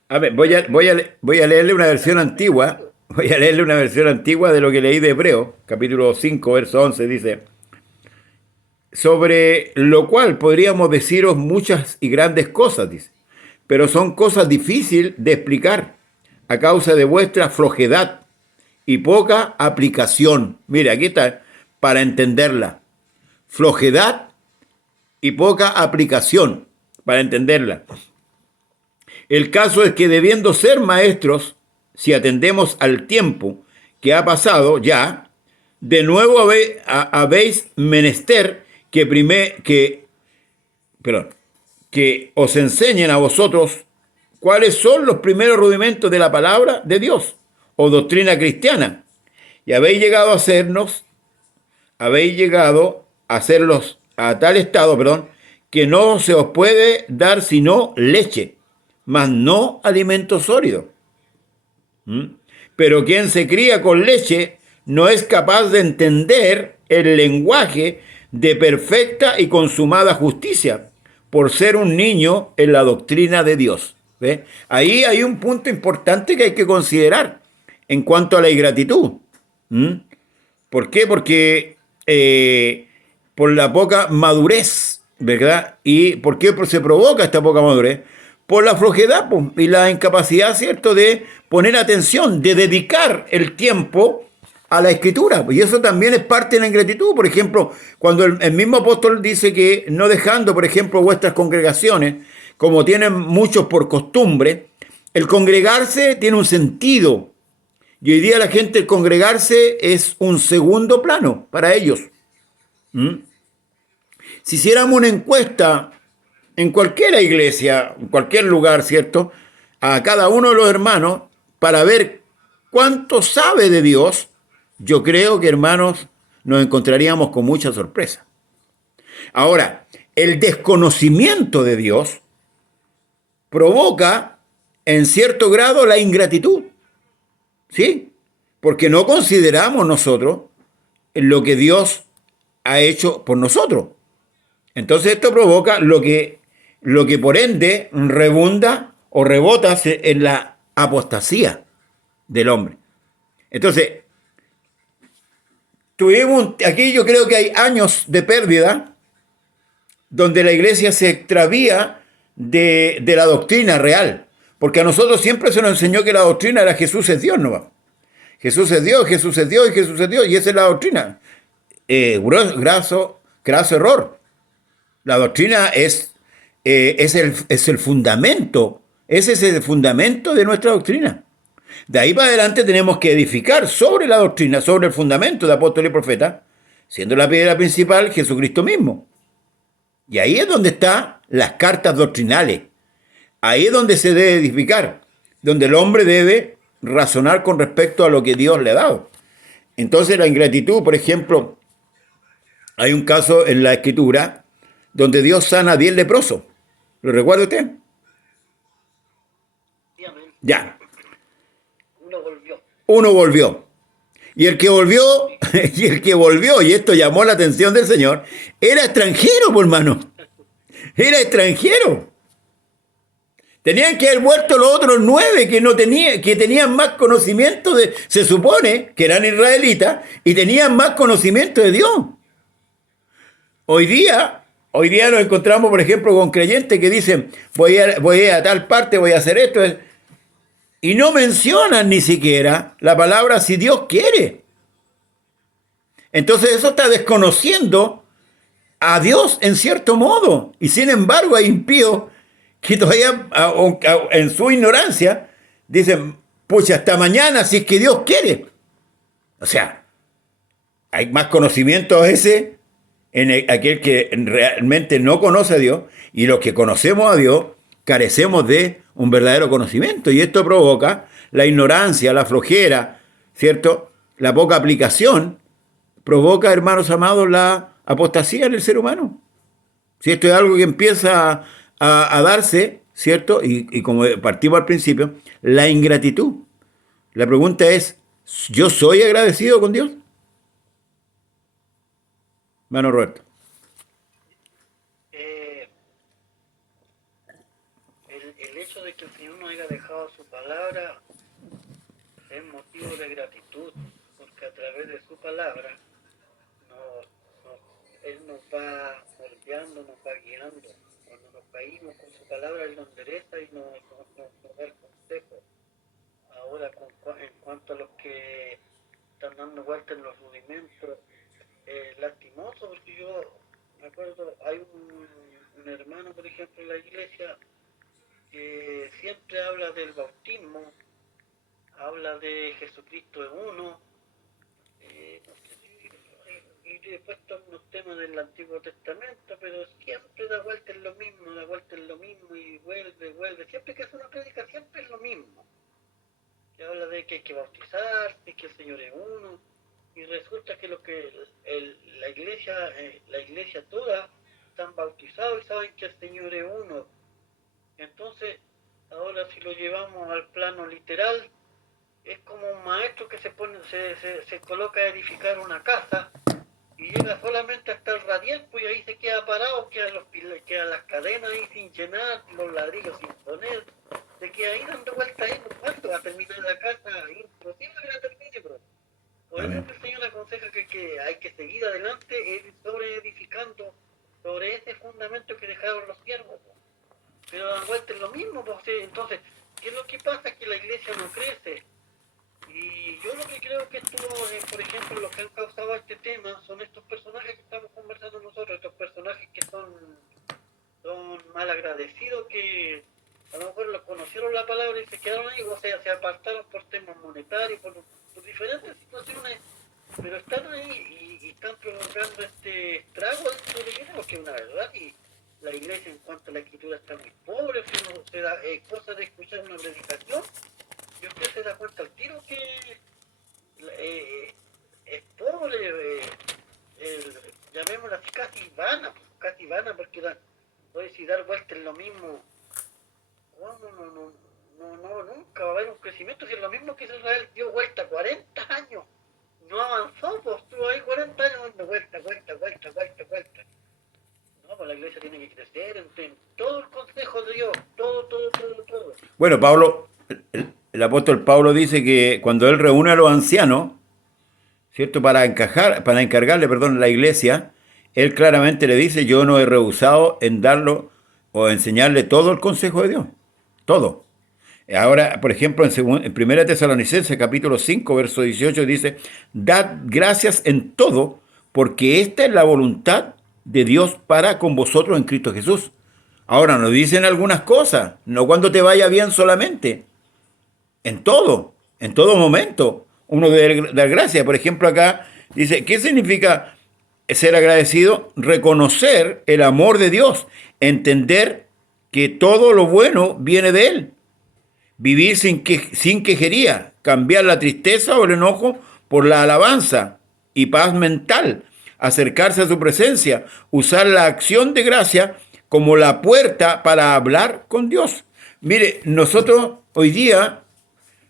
A ver, voy a leerle una versión antigua. Voy a leerle una versión antigua de lo que leí de Hebreo, capítulo 5, verso 11, dice: sobre lo cual podríamos deciros muchas y grandes cosas, dice, pero son cosas difíciles de explicar a causa de vuestra flojedad y poca aplicación. Mira, aquí está, para entenderla. Flojedad y poca aplicación, para entenderla. El caso es que debiendo ser maestros, si atendemos al tiempo que ha pasado ya, de nuevo habéis menester que os enseñen a vosotros cuáles son los primeros rudimentos de la palabra de Dios o doctrina cristiana. Y habéis llegado a hacerlos a tal estado, que no se os puede dar sino leche, mas no alimento sólido. Pero quien se cría con leche no es capaz de entender el lenguaje de perfecta y consumada justicia, por ser un niño en la doctrina de Dios. ¿Ve? Ahí hay un punto importante que hay que considerar en cuanto a la ingratitud. ¿Por qué? Porque por la poca madurez, ¿verdad? ¿Y por qué se provoca esta poca madurez? Por la flojedad y la incapacidad, ¿cierto?, de poner atención, de dedicar el tiempo a la escritura. Y eso también es parte de la ingratitud. Por ejemplo, cuando el mismo apóstol dice que no dejando, por ejemplo, vuestras congregaciones, como tienen muchos por costumbre, el congregarse tiene un sentido. Y hoy día la gente, el congregarse es un segundo plano para ellos. Si hiciéramos una encuesta en cualquier iglesia, en cualquier lugar, ¿cierto?, a cada uno de los hermanos, para ver cuánto sabe de Dios, yo creo que, hermanos, nos encontraríamos con mucha sorpresa. Ahora, el desconocimiento de Dios provoca, en cierto grado, la ingratitud, ¿sí? Porque no consideramos nosotros lo que Dios ha hecho por nosotros. Entonces esto provoca lo que por ende rebunda o rebota en la apostasía del hombre. Entonces, aquí yo creo que hay años de pérdida donde la iglesia se extravía de la doctrina real, porque a nosotros siempre se nos enseñó que la doctrina era Jesús es Dios, ¿no? Jesús es Dios, Jesús es Dios y Jesús es Dios, y esa es la doctrina. Graso error. La doctrina es el fundamento, ese es el fundamento de nuestra doctrina. De ahí para adelante tenemos que edificar sobre la doctrina, sobre el fundamento de apóstol y profeta, siendo la piedra principal Jesucristo mismo. Y ahí es donde están las cartas doctrinales. Ahí es donde se debe edificar, donde el hombre debe razonar con respecto a lo que Dios le ha dado. Entonces la ingratitud, por ejemplo, hay un caso en la Escritura donde Dios sana a 10 leprosos. ¿Lo recuerda usted? Ya. Uno volvió. Uno volvió. Y el que volvió, y esto llamó la atención del Señor, era extranjero, por hermano. Era extranjero. Tenían que haber vuelto los otros 9 que tenían más conocimiento se supone que eran israelitas y tenían más conocimiento de Dios. Hoy día nos encontramos, por ejemplo, con creyentes que dicen, voy a ir a tal parte, voy a hacer esto. Y no mencionan ni siquiera la palabra si Dios quiere. Entonces eso está desconociendo a Dios en cierto modo. Y sin embargo hay impíos que todavía en su ignorancia dicen, pucha, hasta mañana si es que Dios quiere. O sea, hay más conocimiento a ese en aquel que realmente no conoce a Dios, y los que conocemos a Dios carecemos de un verdadero conocimiento, y esto provoca la ignorancia, la flojera, ¿cierto? La poca aplicación provoca, hermanos amados, la apostasía en el ser humano. Si esto es algo que empieza a darse, ¿cierto? Y como partimos al principio, la ingratitud. La pregunta es, ¿yo soy agradecido con Dios? Hermano Roberto. El hecho de que el Señor nos haya dejado su palabra es motivo de gratitud, porque a través de su palabra Él nos va moldeando, nos va guiando. Cuando nos caímos con su palabra, Él nos endereza y nos da el consejo. Ahora, en cuanto a los que están dando vuelta en los rudimentos, lastimoso, porque yo me acuerdo, hay un hermano, por ejemplo, en la iglesia que siempre habla del bautismo, habla de Jesucristo es uno, y después toca unos temas del Antiguo Testamento, pero siempre da vuelta en lo mismo, y vuelve, siempre que hace una prédica siempre es lo mismo, que habla de que hay que bautizarse, que el Señor es uno, y resulta que la iglesia toda están bautizados y saben que el Señor es uno. Entonces, ahora si lo llevamos al plano literal, es como un maestro que se coloca a edificar una casa y llega solamente hasta el radiel, pues y ahí se queda parado, quedan las cadenas ahí sin llenar, los ladrillos sin poner, se queda ahí dando vueltas ahí. ¿Cuándo va a terminar la casa? Imposible que la termine, bro. Por eso el Señor aconseja que hay que seguir adelante edificando sobre ese fundamento que dejaron los siervos. Pero dan vuelta en lo mismo, pues. Entonces, ¿qué es lo que pasa? Que la iglesia no crece. Y yo lo que creo que esto, por ejemplo, lo que han causado este tema son estos personajes que estamos conversando nosotros, estos personajes que son mal agradecidos, que a lo mejor los conocieron la palabra y se quedaron ahí, o sea, se apartaron por temas monetarios, por diferentes situaciones, pero están ahí y están provocando este estrago dentro de la iglesia, porque es una verdad, y la iglesia en cuanto a la escritura está muy pobre, si uno se da cosa de escuchar una predicación, y usted se da cuenta al tiro que es pobre, llamémosla así, casi vana, porque puede decir dar vuelta en lo mismo. No, nunca va a haber un crecimiento, si es lo mismo que Israel dio vuelta 40 años, no avanzó, pues estuvo ahí 40 años dando vuelta. No, pues la iglesia tiene que crecer en todo el consejo de Dios, todo. Bueno, Pablo, el apóstol Pablo dice que cuando él reúne a los ancianos, ¿cierto? Para encargarle, la iglesia, él claramente le dice, yo no he rehusado en darlo o enseñarle todo el consejo de Dios. Todo. Ahora, por ejemplo, en 1 Tesalonicenses, capítulo 5, verso 18, dice, dad gracias en todo, porque esta es la voluntad de Dios para con vosotros en Cristo Jesús. Ahora, nos dicen algunas cosas, no cuando te vaya bien solamente, en todo momento, uno debe dar gracias. Por ejemplo, acá dice, ¿qué significa ser agradecido? Reconocer el amor de Dios, entender que todo lo bueno viene de Él. Vivir sin quejería, cambiar la tristeza o el enojo por la alabanza y paz mental, acercarse a su presencia, usar la acción de gracia como la puerta para hablar con Dios. Mire, nosotros hoy día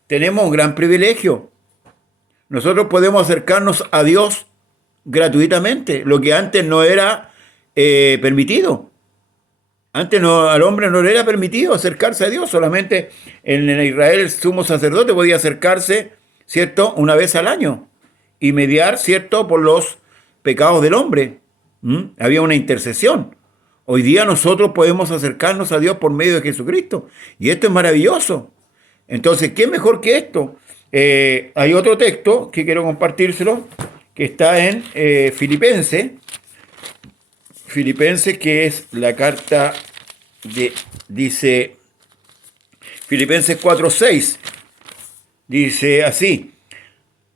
tenemos un gran privilegio. Nosotros podemos acercarnos a Dios gratuitamente, lo que antes no era permitido. Antes al hombre no le era permitido acercarse a Dios, solamente en Israel el sumo sacerdote podía acercarse, ¿cierto?, una vez al año y mediar, ¿cierto?, por los pecados del hombre. Había una intercesión. Hoy día nosotros podemos acercarnos a Dios por medio de Jesucristo y esto es maravilloso. Entonces, ¿qué mejor que esto? Hay otro texto que quiero compartírselo que está en Filipenses, que es la carta dice Filipenses 4:6, dice así: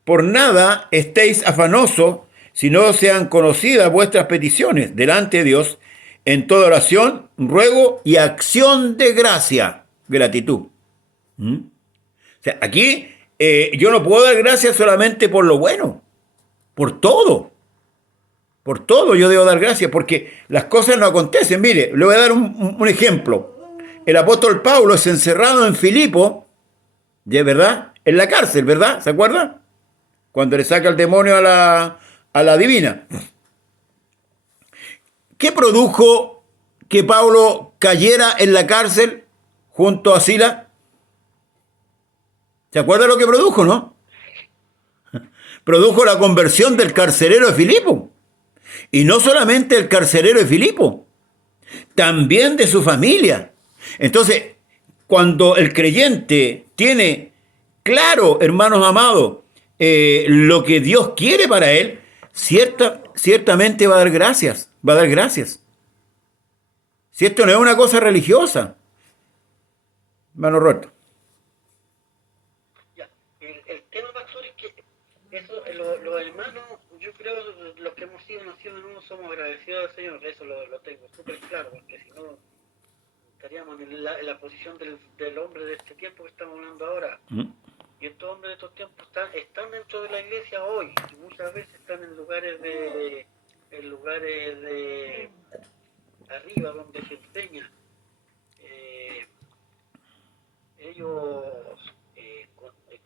por nada estéis afanosos, si no sean conocidas vuestras peticiones delante de Dios, en toda oración, ruego y acción de gracia, gratitud. O sea, aquí yo no puedo dar gracias solamente por lo bueno, por todo. Por todo yo debo dar gracias, porque las cosas no acontecen. Mire, le voy a dar un ejemplo. El apóstol Pablo es encerrado en Filipo, ¿de verdad? En la cárcel, ¿verdad? ¿Se acuerda? Cuando le saca el demonio a la divina. ¿Qué produjo que Pablo cayera en la cárcel junto a Sila? ¿Se acuerda lo que produjo, no? Produjo la conversión del carcelero de Filipo. Y no solamente el carcelero de Filipo, también de su familia. Entonces, cuando el creyente tiene claro, hermanos amados, lo que Dios quiere para él, ciertamente va a dar gracias, Si esto no es una cosa religiosa. Hermano Roberto. El tema, pastor, es que eso, los hermanos, yo creo, los que hemos sido nacidos en uno, somos agradecidos al Señor. Eso lo tengo súper claro, porque si no, estaríamos en la posición del hombre de este tiempo que estamos hablando ahora. Y estos hombres de estos tiempos están dentro de la iglesia hoy, y muchas veces están en lugares de arriba, donde se enseña. Ellos,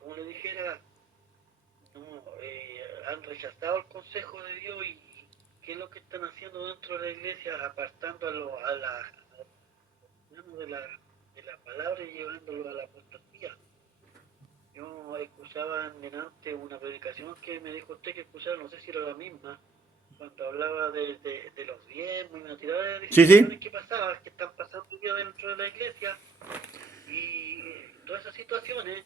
como le dijera, han rechazado el consejo de Dios. Y ¿qué es lo que están haciendo dentro de la iglesia? Apartando a la de la palabra y llevándolo a la apostasía. Yo escuchaba delante una predicación que me dijo usted que escuchaba, no sé si era la misma, cuando hablaba de los diezmos y una tirada de decisiones que pasaba, que están pasando hoy día dentro de la iglesia. Y todas esas situaciones,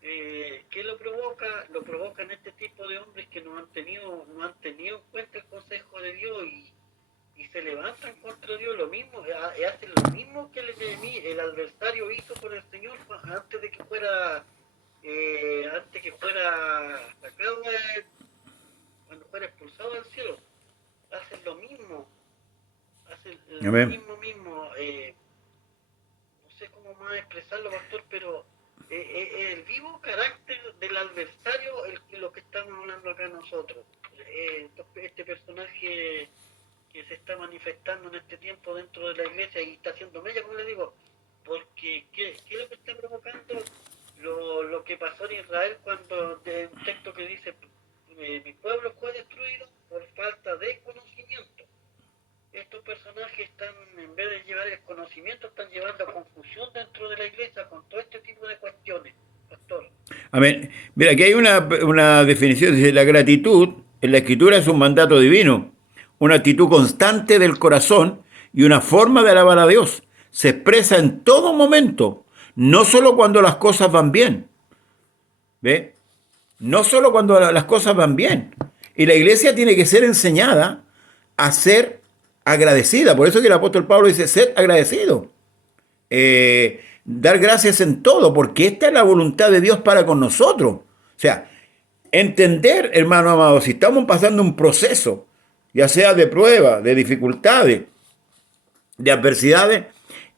¿qué lo provoca? Lo provocan este tipo de hombres que no han tenido en cuenta el consejo de Dios y se levantan contra Dios. Lo mismo, hacen lo mismo que el adversario hizo con el Señor antes de que fuera sacado, cuando fuera expulsado del cielo. Hacen lo mismo, no sé cómo más expresarlo, pastor, pero el vivo carácter del adversario lo que estamos hablando acá nosotros. Este personaje que se está manifestando en este tiempo dentro de la iglesia y está haciendo mella, como le digo, porque ¿qué es lo que está provocando? Lo que pasó en Israel cuando, de un texto que dice, mi pueblo fue destruido por falta de conocimiento. Estos personajes están, en vez de llevar el conocimiento, están llevando a confusión dentro de la iglesia con todo este tipo de cuestiones, pastor. Amén. Mira, aquí hay una definición, dice: la gratitud en la Escritura es un mandato divino, una actitud constante del corazón y una forma de alabar a Dios. Se expresa en todo momento, no solo cuando las cosas van bien. ¿Ve? No solo cuando las cosas van bien. Y la iglesia tiene que ser enseñada a ser agradecida. Por eso que el apóstol Pablo dice: ser agradecido. Dar gracias en todo, porque esta es la voluntad de Dios para con nosotros. O sea, entender, hermano amado, si estamos pasando un proceso, ya sea de prueba, de dificultades, de adversidades,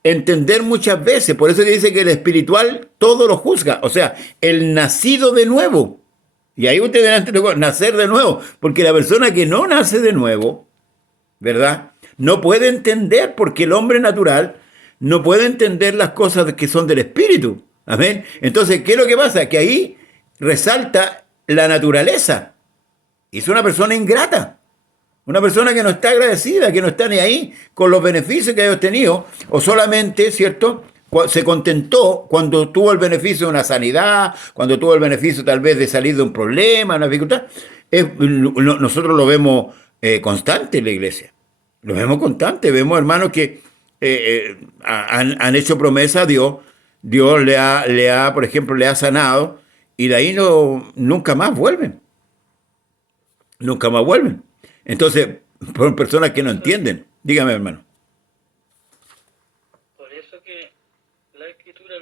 entender muchas veces. Por eso que dice que el espiritual todo lo juzga. O sea, el nacido de nuevo. Y ahí usted delante de nacer de nuevo. Porque la persona que no nace de nuevo, ¿verdad? No puede entender, porque el hombre natural no puede entender las cosas que son del espíritu. Amén. Entonces, ¿qué es lo que pasa? Que ahí resalta la naturaleza. Y es una persona ingrata. Una persona que no está agradecida, que no está ni ahí con los beneficios que ha obtenido, o solamente, ¿cierto?, se contentó cuando tuvo el beneficio de una sanidad, cuando tuvo el beneficio tal vez de salir de un problema, una dificultad. Nosotros lo vemos constante en la iglesia. Lo vemos constante. Vemos hermanos que han hecho promesa a Dios. Dios por ejemplo, le ha sanado, y de ahí nunca más vuelven. Nunca más vuelven. Entonces, por personas que no entienden. Dígame, hermano. Por eso que la escritura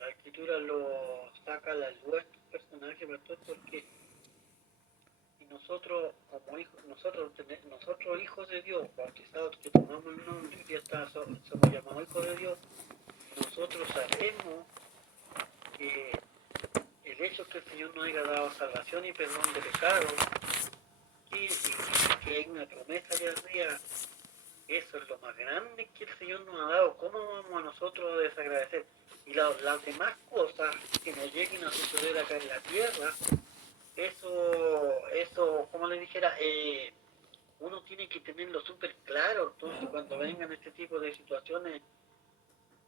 la escritura lo saca a la luz a estos personajes, ¿verdad? Porque nosotros, como hijos, nosotros hijos de Dios, bautizados, que tomamos el nombre y ya somos llamados hijos de Dios, nosotros sabemos que el hecho que el Señor nos haya dado salvación y perdón de pecados, que hay una promesa de arriba, eso es lo más grande que el Señor nos ha dado. ¿Cómo vamos a nosotros a desagradecer? Y las demás cosas que nos lleguen a suceder acá en la tierra, eso, como le dijera, uno tiene que tenerlo súper claro. Entonces, cuando vengan este tipo de situaciones,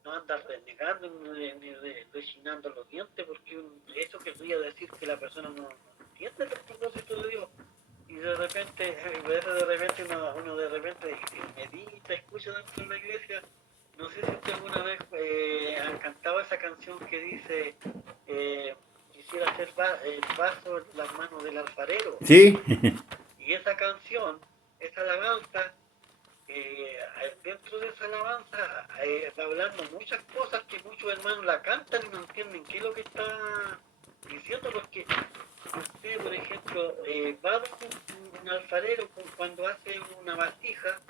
no andar renegando ni rechinando los dientes, porque eso querría decir que la persona no entiende el propósito de Dios. Y de repente uno de repente medita, escucha dentro de la iglesia. No sé si usted alguna vez han cantado esa canción que dice quisiera hacer el vaso en las manos del alfarero. Sí. Y esa canción, esa alabanza, dentro de esa alabanza va hablando muchas cosas que muchos hermanos la cantan y no entienden qué es lo que está diciendo, porque usted, por ejemplo, va a un alfarero cuando hace una vasija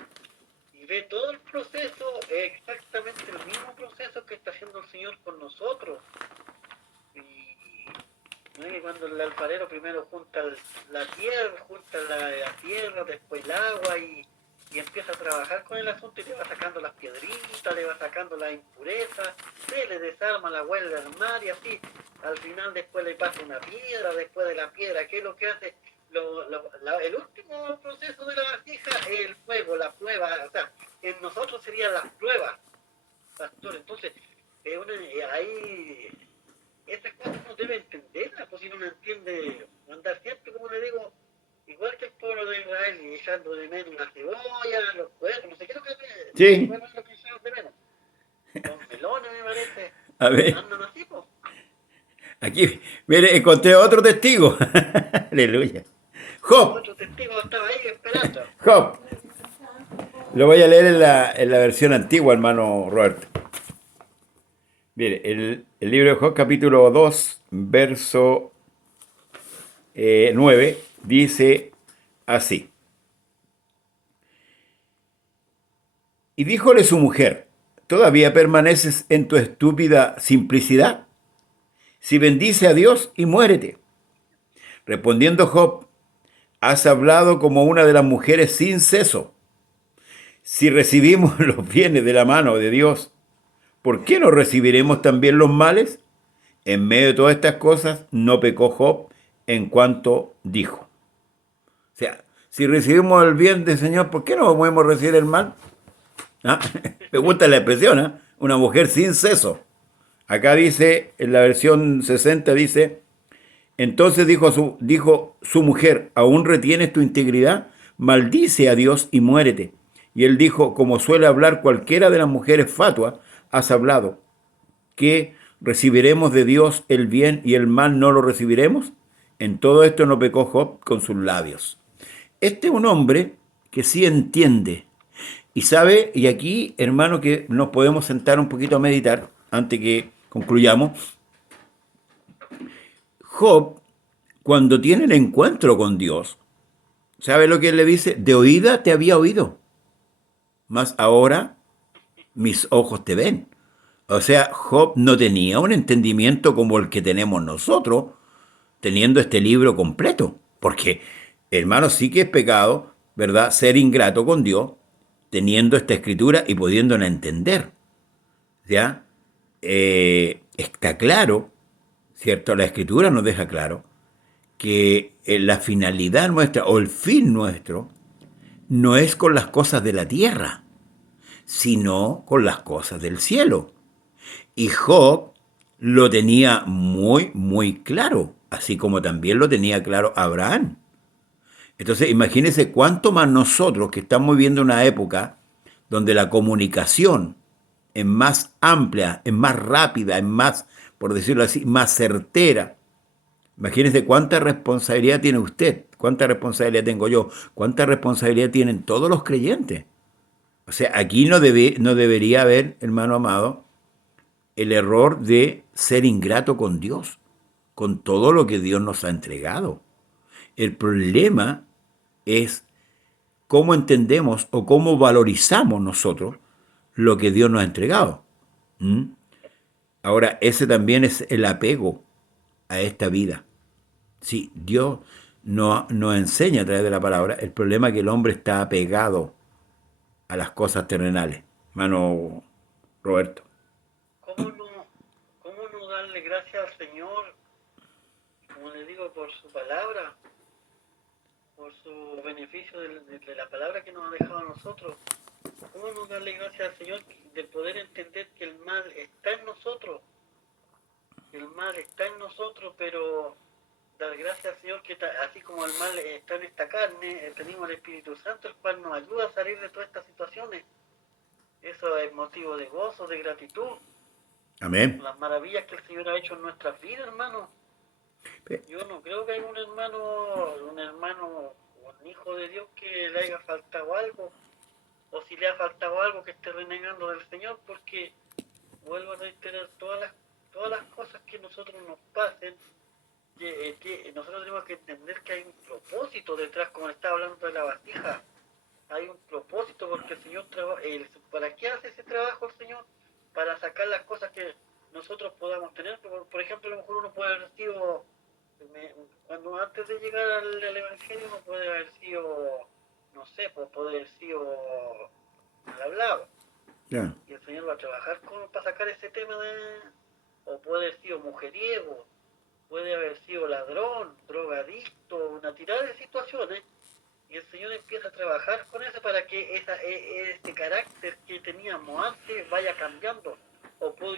y ve todo el proceso, exactamente el mismo proceso que está haciendo el Señor con nosotros. Y no es que cuando el alfarero primero junta la tierra, después el agua y empieza a trabajar con el asunto y le va sacando las piedritas, le va sacando las impurezas, le desarma la vuelve al mar y así. Al final después le pasa una piedra, después de la piedra, ¿qué es lo que hace? El último proceso de la vasija es el fuego, la prueba, o sea, en nosotros serían las pruebas, pastor. Entonces, ahí, esas cosas uno debe entenderlas, pues si no entiende, andar siempre, como le digo, igual que el pueblo de Israel, y echando de menos la cebolla, los puerros, no sé qué es lo que sí. lo que echamos de menos. Los melones, me parece. A ver. Andan así, pues. Aquí, mire, encontré otro testigo. Aleluya. Job. Otro testigo estaba ahí esperando. Job. Lo voy a leer en la versión antigua, hermano Roberto. Mire, el libro de Job, capítulo 2, verso 9, dice así. Y díjole su mujer, ¿todavía permaneces en tu estúpida simplicidad? Si bendice a Dios y muérete. Respondiendo Job, has hablado como una de las mujeres sin ceso. Si recibimos los bienes de la mano de Dios, ¿por qué no recibiremos también los males? En medio de todas estas cosas no pecó Job en cuanto dijo. O sea, si recibimos el bien del Señor, ¿por qué no podemos recibir el mal? ¿Ah? Me gusta la expresión, ¿eh? Una mujer sin ceso. Acá dice, en la versión 60 dice, entonces dijo su mujer, ¿aún retienes tu integridad? Maldice a Dios y muérete. Y él dijo, como suele hablar cualquiera de las mujeres fatuas, has hablado, que recibiremos de Dios el bien y el mal no lo recibiremos. En todo esto no pecó Job con sus labios. Este es un hombre que sí entiende y sabe, y aquí, hermano, que nos podemos sentar un poquito a meditar antes que concluyamos. Job, cuando tiene el encuentro con Dios, ¿sabe lo que él le dice? De oída te había oído, mas ahora mis ojos te ven. O sea, Job no tenía un entendimiento como el que tenemos nosotros, teniendo este libro completo. Porque, hermano, sí que es pecado, ¿verdad? Ser ingrato con Dios, teniendo esta escritura y pudiéndola entender. ¿Ya? Está claro, ¿cierto? La escritura nos deja claro que la finalidad nuestra o el fin nuestro no es con las cosas de la tierra, sino con las cosas del cielo. Y Job lo tenía muy, muy claro, así como también lo tenía claro Abraham. Entonces, imagínense cuánto más nosotros que estamos viviendo una época donde la comunicación es más amplia, es más rápida, es más, por decirlo así, más certera. Imagínense cuánta responsabilidad tiene usted, cuánta responsabilidad tengo yo, cuánta responsabilidad tienen todos los creyentes. O sea, aquí no debería haber, hermano amado, el error de ser ingrato con Dios, con todo lo que Dios nos ha entregado. El problema es cómo entendemos o cómo valorizamos nosotros lo que Dios nos ha entregado. ¿Mm? Ahora, ese también es el apego a esta vida. Sí, Dios nos enseña a través de la palabra. El problema es que el hombre está apegado a las cosas terrenales. Hermano Roberto. ¿Cómo no, cómo no darle gracias al Señor, como le digo, por su palabra, por su beneficio de la palabra que nos ha dejado a nosotros? ¿Cómo no darle gracias al Señor de poder entender que el mal está en nosotros? El mal está en nosotros, pero dar gracias al Señor que así como el mal está en esta carne, tenemos el Espíritu Santo, el cual nos ayuda a salir de todas estas situaciones. Eso es motivo de gozo, de gratitud. Amén. Las maravillas que el Señor ha hecho en nuestras vidas, hermano. Yo no creo que haya un hermano, un hijo de Dios que le haya faltado algo, o si le ha faltado algo que esté renegando del Señor, porque vuelvo a reiterar todas las cosas que nosotros nos pasen, que nosotros tenemos que entender que hay un propósito detrás, como le estaba hablando de la vasija. Hay un propósito porque el Señor ¿para qué hace ese trabajo el Señor? Para sacar las cosas que nosotros podamos tener. Por ejemplo, a lo mejor uno puede haber sido, cuando antes de llegar al Evangelio, uno puede haber sido, no sé, pues puede haber sido mal hablado. Yeah. Y el Señor va a trabajar para sacar ese tema o puede haber sido mujeriego, puede haber sido ladrón, drogadicto, una tirada de situaciones. Y el Señor empieza a trabajar con eso para que este carácter que teníamos antes vaya cambiando.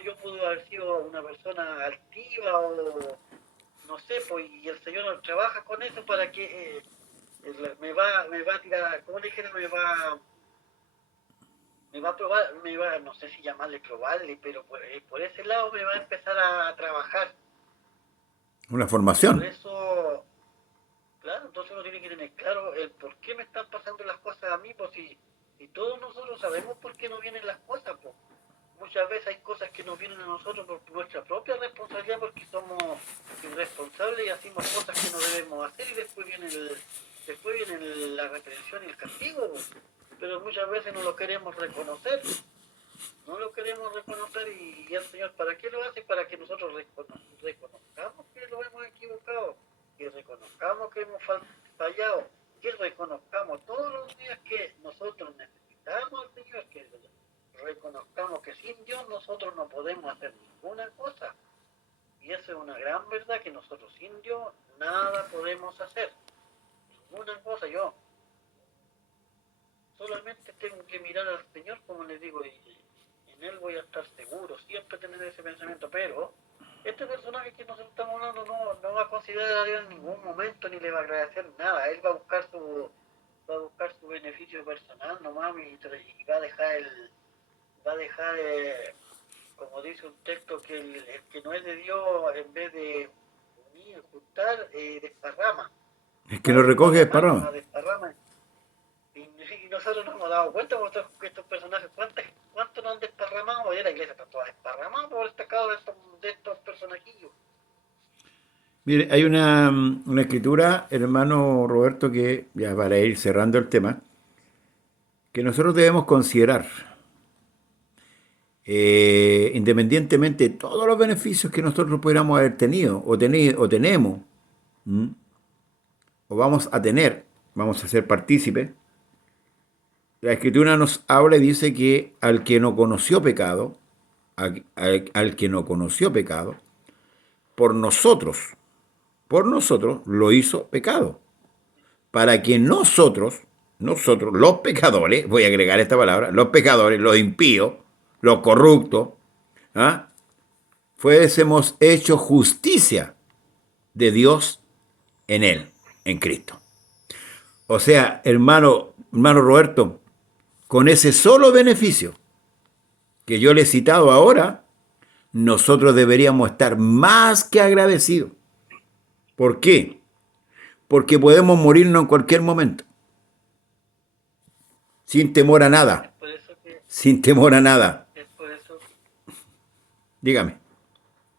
Yo puedo haber sido una persona altiva o no sé, pues, y el Señor trabaja con eso para que me va a tirar, como le dijera, me va a probar, no sé si llamarle probarle, pero por ese lado me va a empezar a trabajar. Una Por formación. eso, claro, entonces uno tiene que tener claro el por qué me están pasando las cosas a mí, pues si todos nosotros sabemos por qué nos vienen las cosas, pues muchas veces hay cosas que nos vienen a nosotros por nuestra propia responsabilidad porque somos irresponsables y hacemos cosas que no debemos hacer y después viene la reprensión y el castigo, pues. Pero muchas veces no lo queremos reconocer. No lo queremos reconocer y el Señor, ¿para qué lo hace? Para que nosotros reconozcamos que lo hemos equivocado, que reconozcamos que hemos fallado, que reconozcamos todos los días que nosotros necesitamos al Señor, que reconozcamos que sin Dios nosotros no podemos hacer ninguna cosa. Y eso es una gran verdad, que nosotros sin Dios nada podemos hacer. Ninguna cosa. Yo solamente tengo que mirar al Señor, como les digo, y en Él voy a estar seguro, siempre tener ese pensamiento. Pero este personaje que nosotros estamos hablando no va a considerar a Dios en ningún momento, ni le va a agradecer nada. Él va a buscar su beneficio personal nomás y va a dejar como dice un texto, que el que no es de Dios, en vez de unir, juntar, desparrama. El que lo recoge desparrama. Desparrama. Y nosotros nos hemos dado cuenta que estos personajes, ¿cuánto nos han desparramado? Hoy la iglesia está toda desparramada por este caso de estos personajillos. Mire, hay una escritura, hermano Roberto, que, ya para ir cerrando el tema, que nosotros debemos considerar. independientemente de todos los beneficios que nosotros pudiéramos haber tenido o tenemos, ¿m? O vamos a tener, vamos a ser partícipes, la Escritura nos habla y dice que al que no conoció pecado, al que no conoció pecado, por nosotros lo hizo pecado, para que nosotros, los pecadores, voy a agregar esta palabra, los pecadores, los impíos, los corruptos, ¿ah? Fuésemos hechos justicia de Dios en Él, en Cristo. O sea, hermano Roberto, con ese solo beneficio que yo le he citado ahora, nosotros deberíamos estar más que agradecidos. ¿Por qué? Porque podemos morirnos en cualquier momento, sin temor a nada, Por eso que, sin temor a nada. es por eso, Dígame.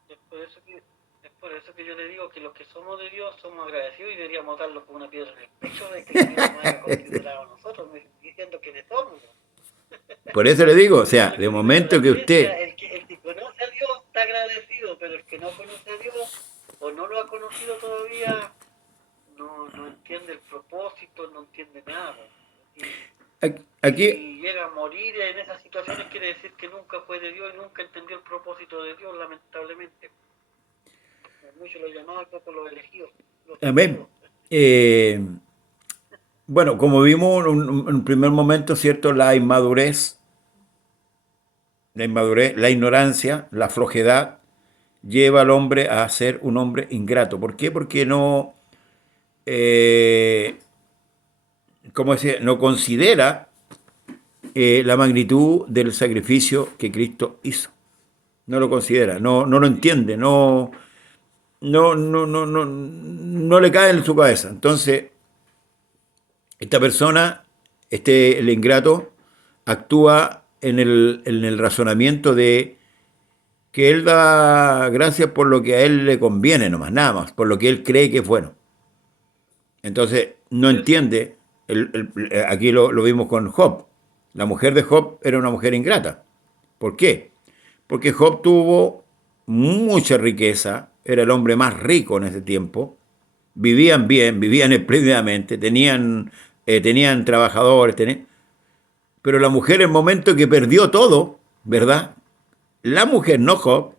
es por eso que, es por eso que yo le digo que los que somos de Dios somos agradecidos y deberíamos darlo con una piedra en el pecho de que Dios nos haya considerado a nosotros, diciendo quiénes somos. Por eso le digo, o sea, de La momento que iglesia, usted, el que conoce a Dios está agradecido, pero el que no conoce a Dios o no lo ha conocido todavía, no entiende el propósito, no entiende nada. aquí, Si llega a morir en esas situaciones, quiere decir que nunca fue de Dios y nunca entendió el propósito de Dios, lamentablemente. Muchos lo llamaban, poco los elegidos. Los amén. elegidos. Bueno, como vimos en un primer momento, ¿cierto? La inmadurez, la ignorancia, la flojedad, lleva al hombre a ser un hombre ingrato. ¿Por qué? Porque no, ¿cómo decir? No considera la magnitud del sacrificio que Cristo hizo. No lo considera, no lo entiende, no le cae en su cabeza. Entonces, esta persona, el ingrato, actúa en el razonamiento de que él da gracias por lo que a él le conviene nomás, nada más, por lo que él cree que es bueno. Entonces, no entiende, aquí lo vimos con Job. La mujer de Job era una mujer ingrata. ¿Por qué? Porque Job tuvo mucha riqueza, era el hombre más rico en ese tiempo, vivían bien, vivían espléndidamente, tenían trabajadores, pero la mujer, en el momento que perdió todo, ¿verdad? La mujer, no Job,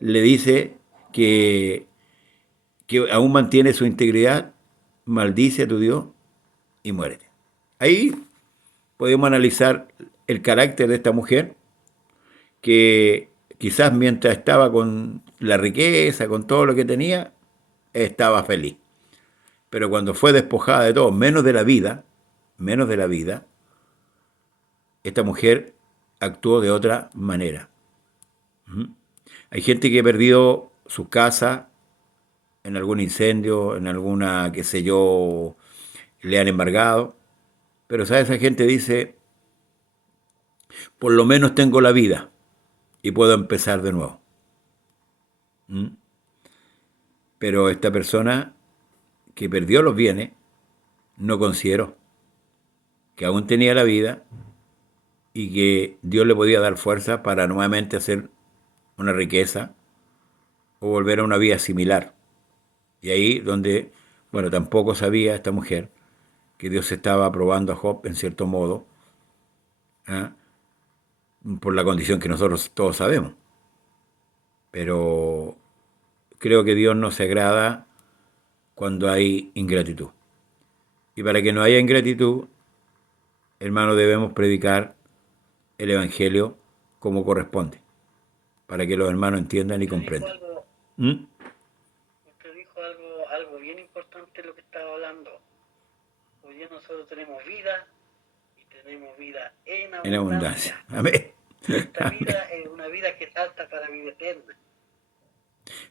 le dice que aún mantiene su integridad, maldice a tu Dios y muérete. Ahí podemos analizar el carácter de esta mujer, que quizás mientras estaba con la riqueza, con todo lo que tenía, estaba feliz. Pero cuando fue despojada de todo, menos de la vida, esta mujer actuó de otra manera. Hay gente que ha perdido su casa en algún incendio, en alguna, qué sé yo, le han embargado. Pero ¿sabes? Esa gente dice, por lo menos tengo la vida y puedo empezar de nuevo. Pero esta persona que perdió los bienes no consideró que aún tenía la vida y que Dios le podía dar fuerza para nuevamente hacer una riqueza o volver a una vida similar. Y ahí donde, bueno, tampoco sabía esta mujer que Dios estaba probando a Job en cierto modo, ¿eh? Por la condición que nosotros todos sabemos. Pero creo que Dios no se agrada cuando hay ingratitud. Y para que no haya ingratitud, hermano, debemos predicar el Evangelio como corresponde, para que los hermanos entiendan y comprendan. Usted dijo algo bien importante lo que estaba hablando. Hoy día nosotros tenemos vida y tenemos vida en abundancia. En abundancia. Amén. Esta vida es una vida que salta para vida eterna.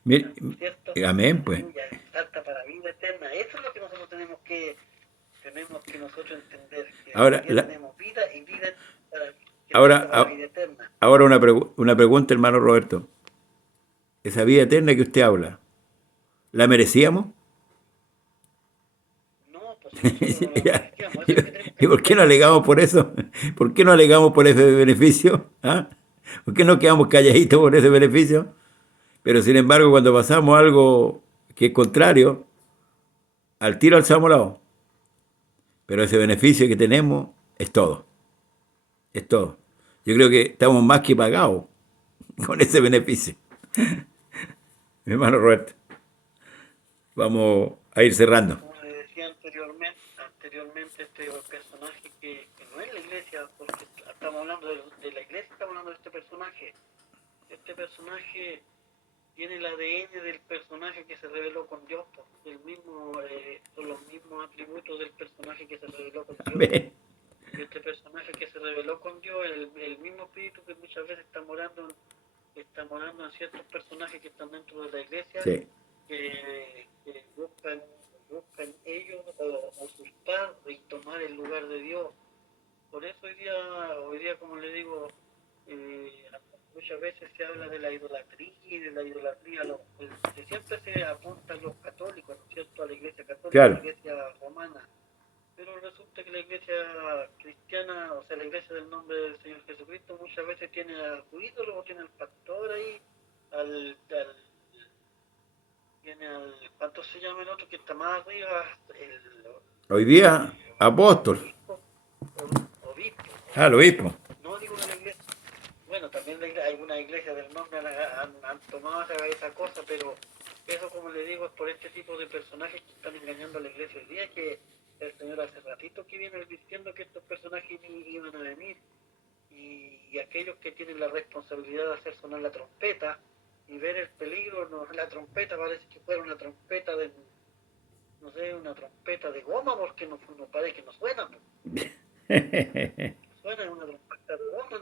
¿Cierto? Amén, pues. Salta para vida eterna. Eso es lo que nosotros tenemos que nosotros entender. Que ahora, tenemos vida y vida para vida eterna. Ahora una pregunta, hermano Roberto. Esa vida eterna que usted habla, ¿la merecíamos? No, pues nosotros no la merecíamos. ¿Y por qué no alegamos por eso? ¿Por qué no alegamos por ese beneficio? ¿Ah? ¿Por qué no quedamos calladitos por ese beneficio? Pero sin embargo, cuando pasamos algo que es contrario, al tiro alzamos la voz. Pero ese beneficio que tenemos es todo. Es todo. Yo creo que estamos más que pagados con ese beneficio. Mi hermano Roberto, vamos a ir cerrando. Como le decía anteriormente este personaje que no es la iglesia, porque estamos hablando de la iglesia, estamos hablando de este personaje. Este personaje tiene el ADN del personaje que se reveló con Dios, pues, son los mismos atributos del personaje que se reveló con Dios. Amén. Y este personaje que se reveló con Dios, el mismo espíritu que muchas veces está morando en ciertos personajes que están dentro de la iglesia, Sí. que buscan ellos usurpar y tomar el lugar de Dios. Por eso hoy día como le digo, muchas veces se habla de la idolatría y de la idolatría, que siempre se apunta a los católicos, ¿no es cierto?, a la iglesia católica, Claro. a la iglesia romana. Pero resulta que la iglesia cristiana, o sea, la iglesia del nombre del Señor Jesucristo, muchas veces tiene a su ídolo, o tiene al pastor ahí, tiene al, ¿cuánto se llama el otro que está más arriba? Hoy día, apóstol. Obispo. El obispo. No digo de la iglesia. Bueno, también algunas iglesias del nombre han tomado esa cosa, pero eso, como le digo, es por este tipo de personajes que están engañando a la iglesia hoy día, que el Señor hace ratito que viene diciendo que estos personajes iban a venir, y aquellos que tienen la responsabilidad de hacer sonar la trompeta y ver el peligro, la trompeta parece que fuera una trompeta de, no sé, una trompeta de goma, porque no parece que no suena. Suena una trompeta de goma,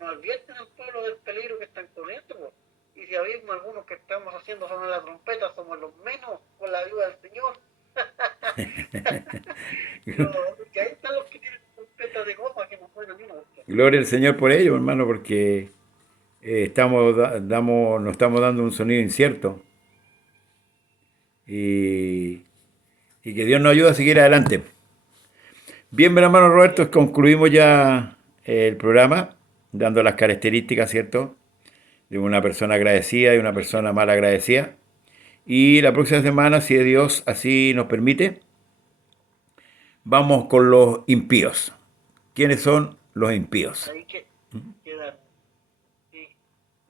no advierten al pueblo del peligro que están corriendo, pues. Y si habemos algunos que estamos haciendo sonar la trompeta, somos los menos con la ayuda del Señor. Que ahí están los que tienen trompeta de goma que no suenan ni una. Gloria al Señor por ello, hermano, porque nos estamos dando un sonido incierto. Y que Dios nos ayude a seguir adelante. Bien, mi hermano Roberto, concluimos ya el programa, dando las características, ¿cierto?, de una persona agradecida y una persona mal agradecida. Y la próxima semana, si Dios así nos permite, vamos con los impíos. ¿Quiénes son los impíos? Ahí quedan. Sí,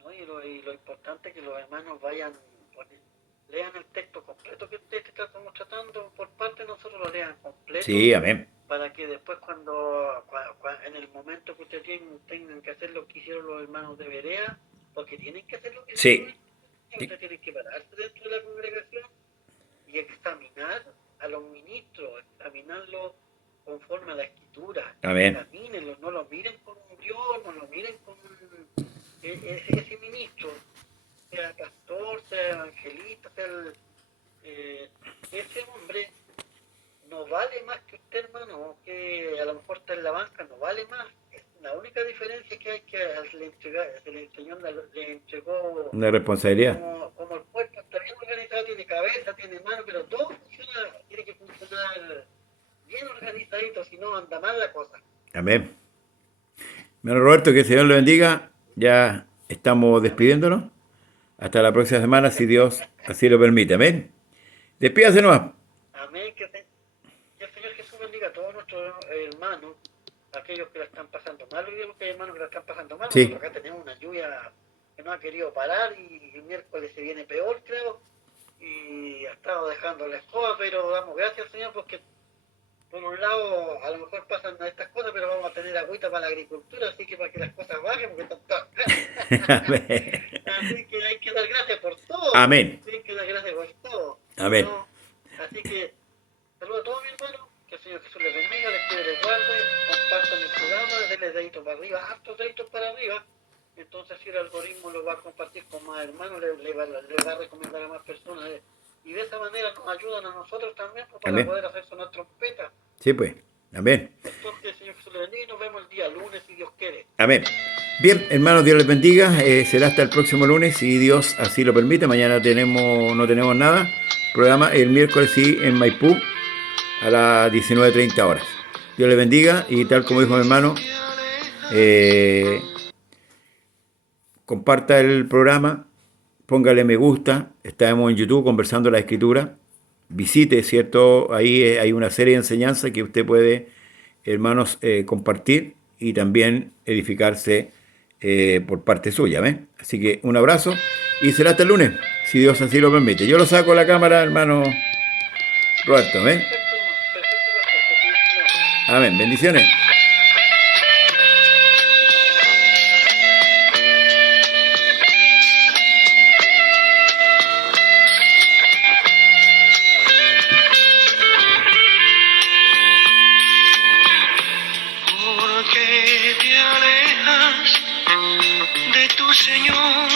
¿no? Y lo importante es que los hermanos lean el texto completo que estamos tratando por parte de nosotros, lo lean completo. Sí, amén. Para que después cuando en el momento que ustedes tengan que hacer lo que hicieron los hermanos de Berea, porque tienen que hacer lo que hicieron, ustedes tienen que pararse dentro de la congregación y examinar a los ministros, examinarlos conforme a la escritura. Amén. Examínenlos, no los miren con Dios, no los miren con ese ministro, sea pastor, sea evangelista, sea ese hombre no vale más que usted, hermano, que a lo mejor está en la banca, no vale más. La única diferencia que hay que el Señor le entregó una responsabilidad. Como el cuerpo está bien organizado, tiene cabeza, tiene mano, pero todo tiene que funcionar bien organizadito, si no anda mal la cosa. Amén. Hermano Roberto, que el Señor lo bendiga. Ya estamos despidiéndonos. Hasta la próxima semana, si Dios así lo permite. Amén. Despídase nomás. Amén. Que el Señor Jesús bendiga a todos nuestros hermanos, aquellos que la están pasando mal. Hoy día hay hermanos que la están pasando mal. Sí. Nosotros acá tenemos una lluvia que no ha querido parar y el miércoles se viene peor, creo. Y ha estado dejando la escoba, pero damos gracias al Señor porque por un lado a lo mejor pasan estas cosas, pero vamos a tener agüita para la agricultura, así que para que las cosas bajen, porque están todas Amén. así que hay que dar gracias por todo. Amén. Hay que dar gracias por todo. Amén. ¿No? Así que saludos a todos, mi hermano, que el Señor Jesús les bendiga, les cuide, les guarde, compartan el programa, denle deditos para arriba, hartos deditos para arriba. Entonces si el algoritmo lo va a compartir con más hermanos, le va a recomendar a más personas. Y de esa manera nos ayudan a nosotros también para Amén. poder hacer sonar trompeta. Sí, pues. Amén. Entonces, que el Señor Jesús les bendiga y nos vemos el día lunes, si Dios quiere. Amén. Bien, hermanos, Dios les bendiga. Será hasta el próximo lunes, si Dios así lo permite. Mañana no tenemos nada. Programa el miércoles sí en Maipú a las 19:30 horas. Dios les bendiga y tal como dijo mi hermano, comparta el programa, póngale me gusta, estamos en YouTube conversando la escritura, visite, ¿cierto? Ahí hay una serie de enseñanzas que usted puede, hermanos, compartir y también edificarse por parte suya, ¿ven? Así que un abrazo y será hasta el lunes, si Dios así lo permite. Yo lo saco a la cámara, hermano Roberto, ¿ven? Perfecto, perfecto, perfecto. Amén, bendiciones. Porque te alejas de tu Señor,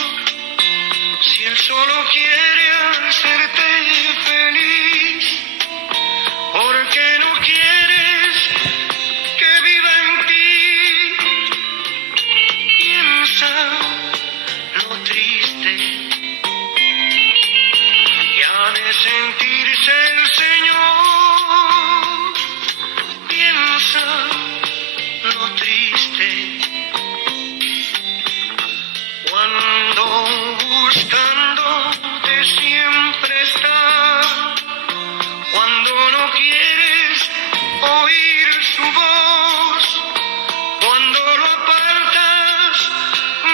si Él solo quiere hacerte feliz, porque no quieres que viva en ti. Piensa lo triste que ha de sentirse el Señor. Piensa lo triste cuando buscándote siempre está, cuando no quieres oír su voz, cuando lo apartas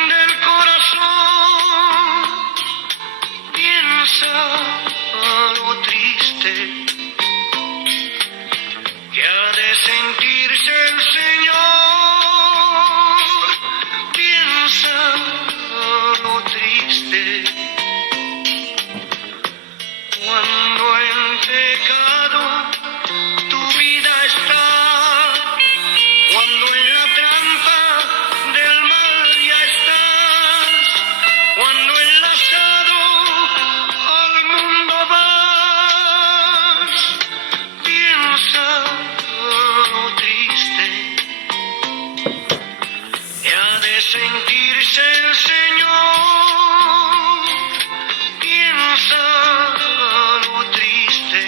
del corazón. Piensa lo triste que ha de sentirse el Señor. Piensa lo triste cuando en pecado tu vida está, cuando en la trampa del mal ya estás, cuando enlazado al mundo vas. Piensa lo triste que ha de sentirse el Señor. Piensa lo triste.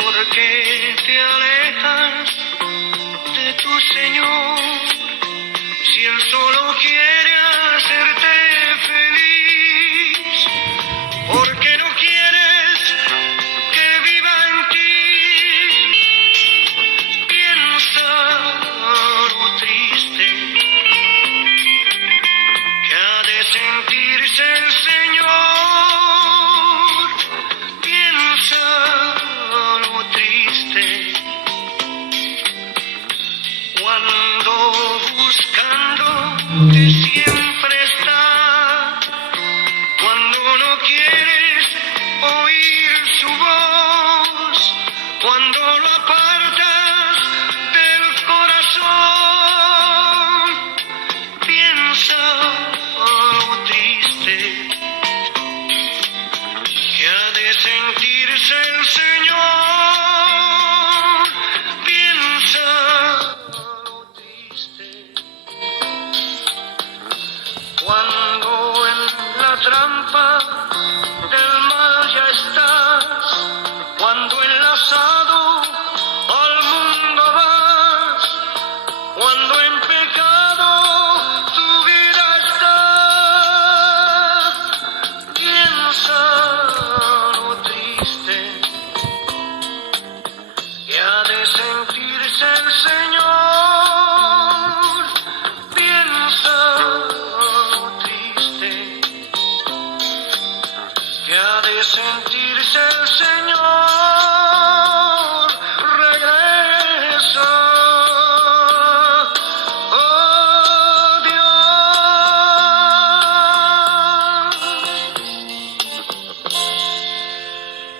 Porque te alejas de tu Señor, si Él solo quiere hacerte feliz, porque no quieres que viva en ti. Piensa lo triste que ha de sentirse el Señor. Piensa lo triste cuando buscándote siempre está, cuando no quieres oír su voz, cuando lo apartas del corazón. Piensa lo triste que ha de sentirse el Señor. Piensa lo triste cuando en la trampa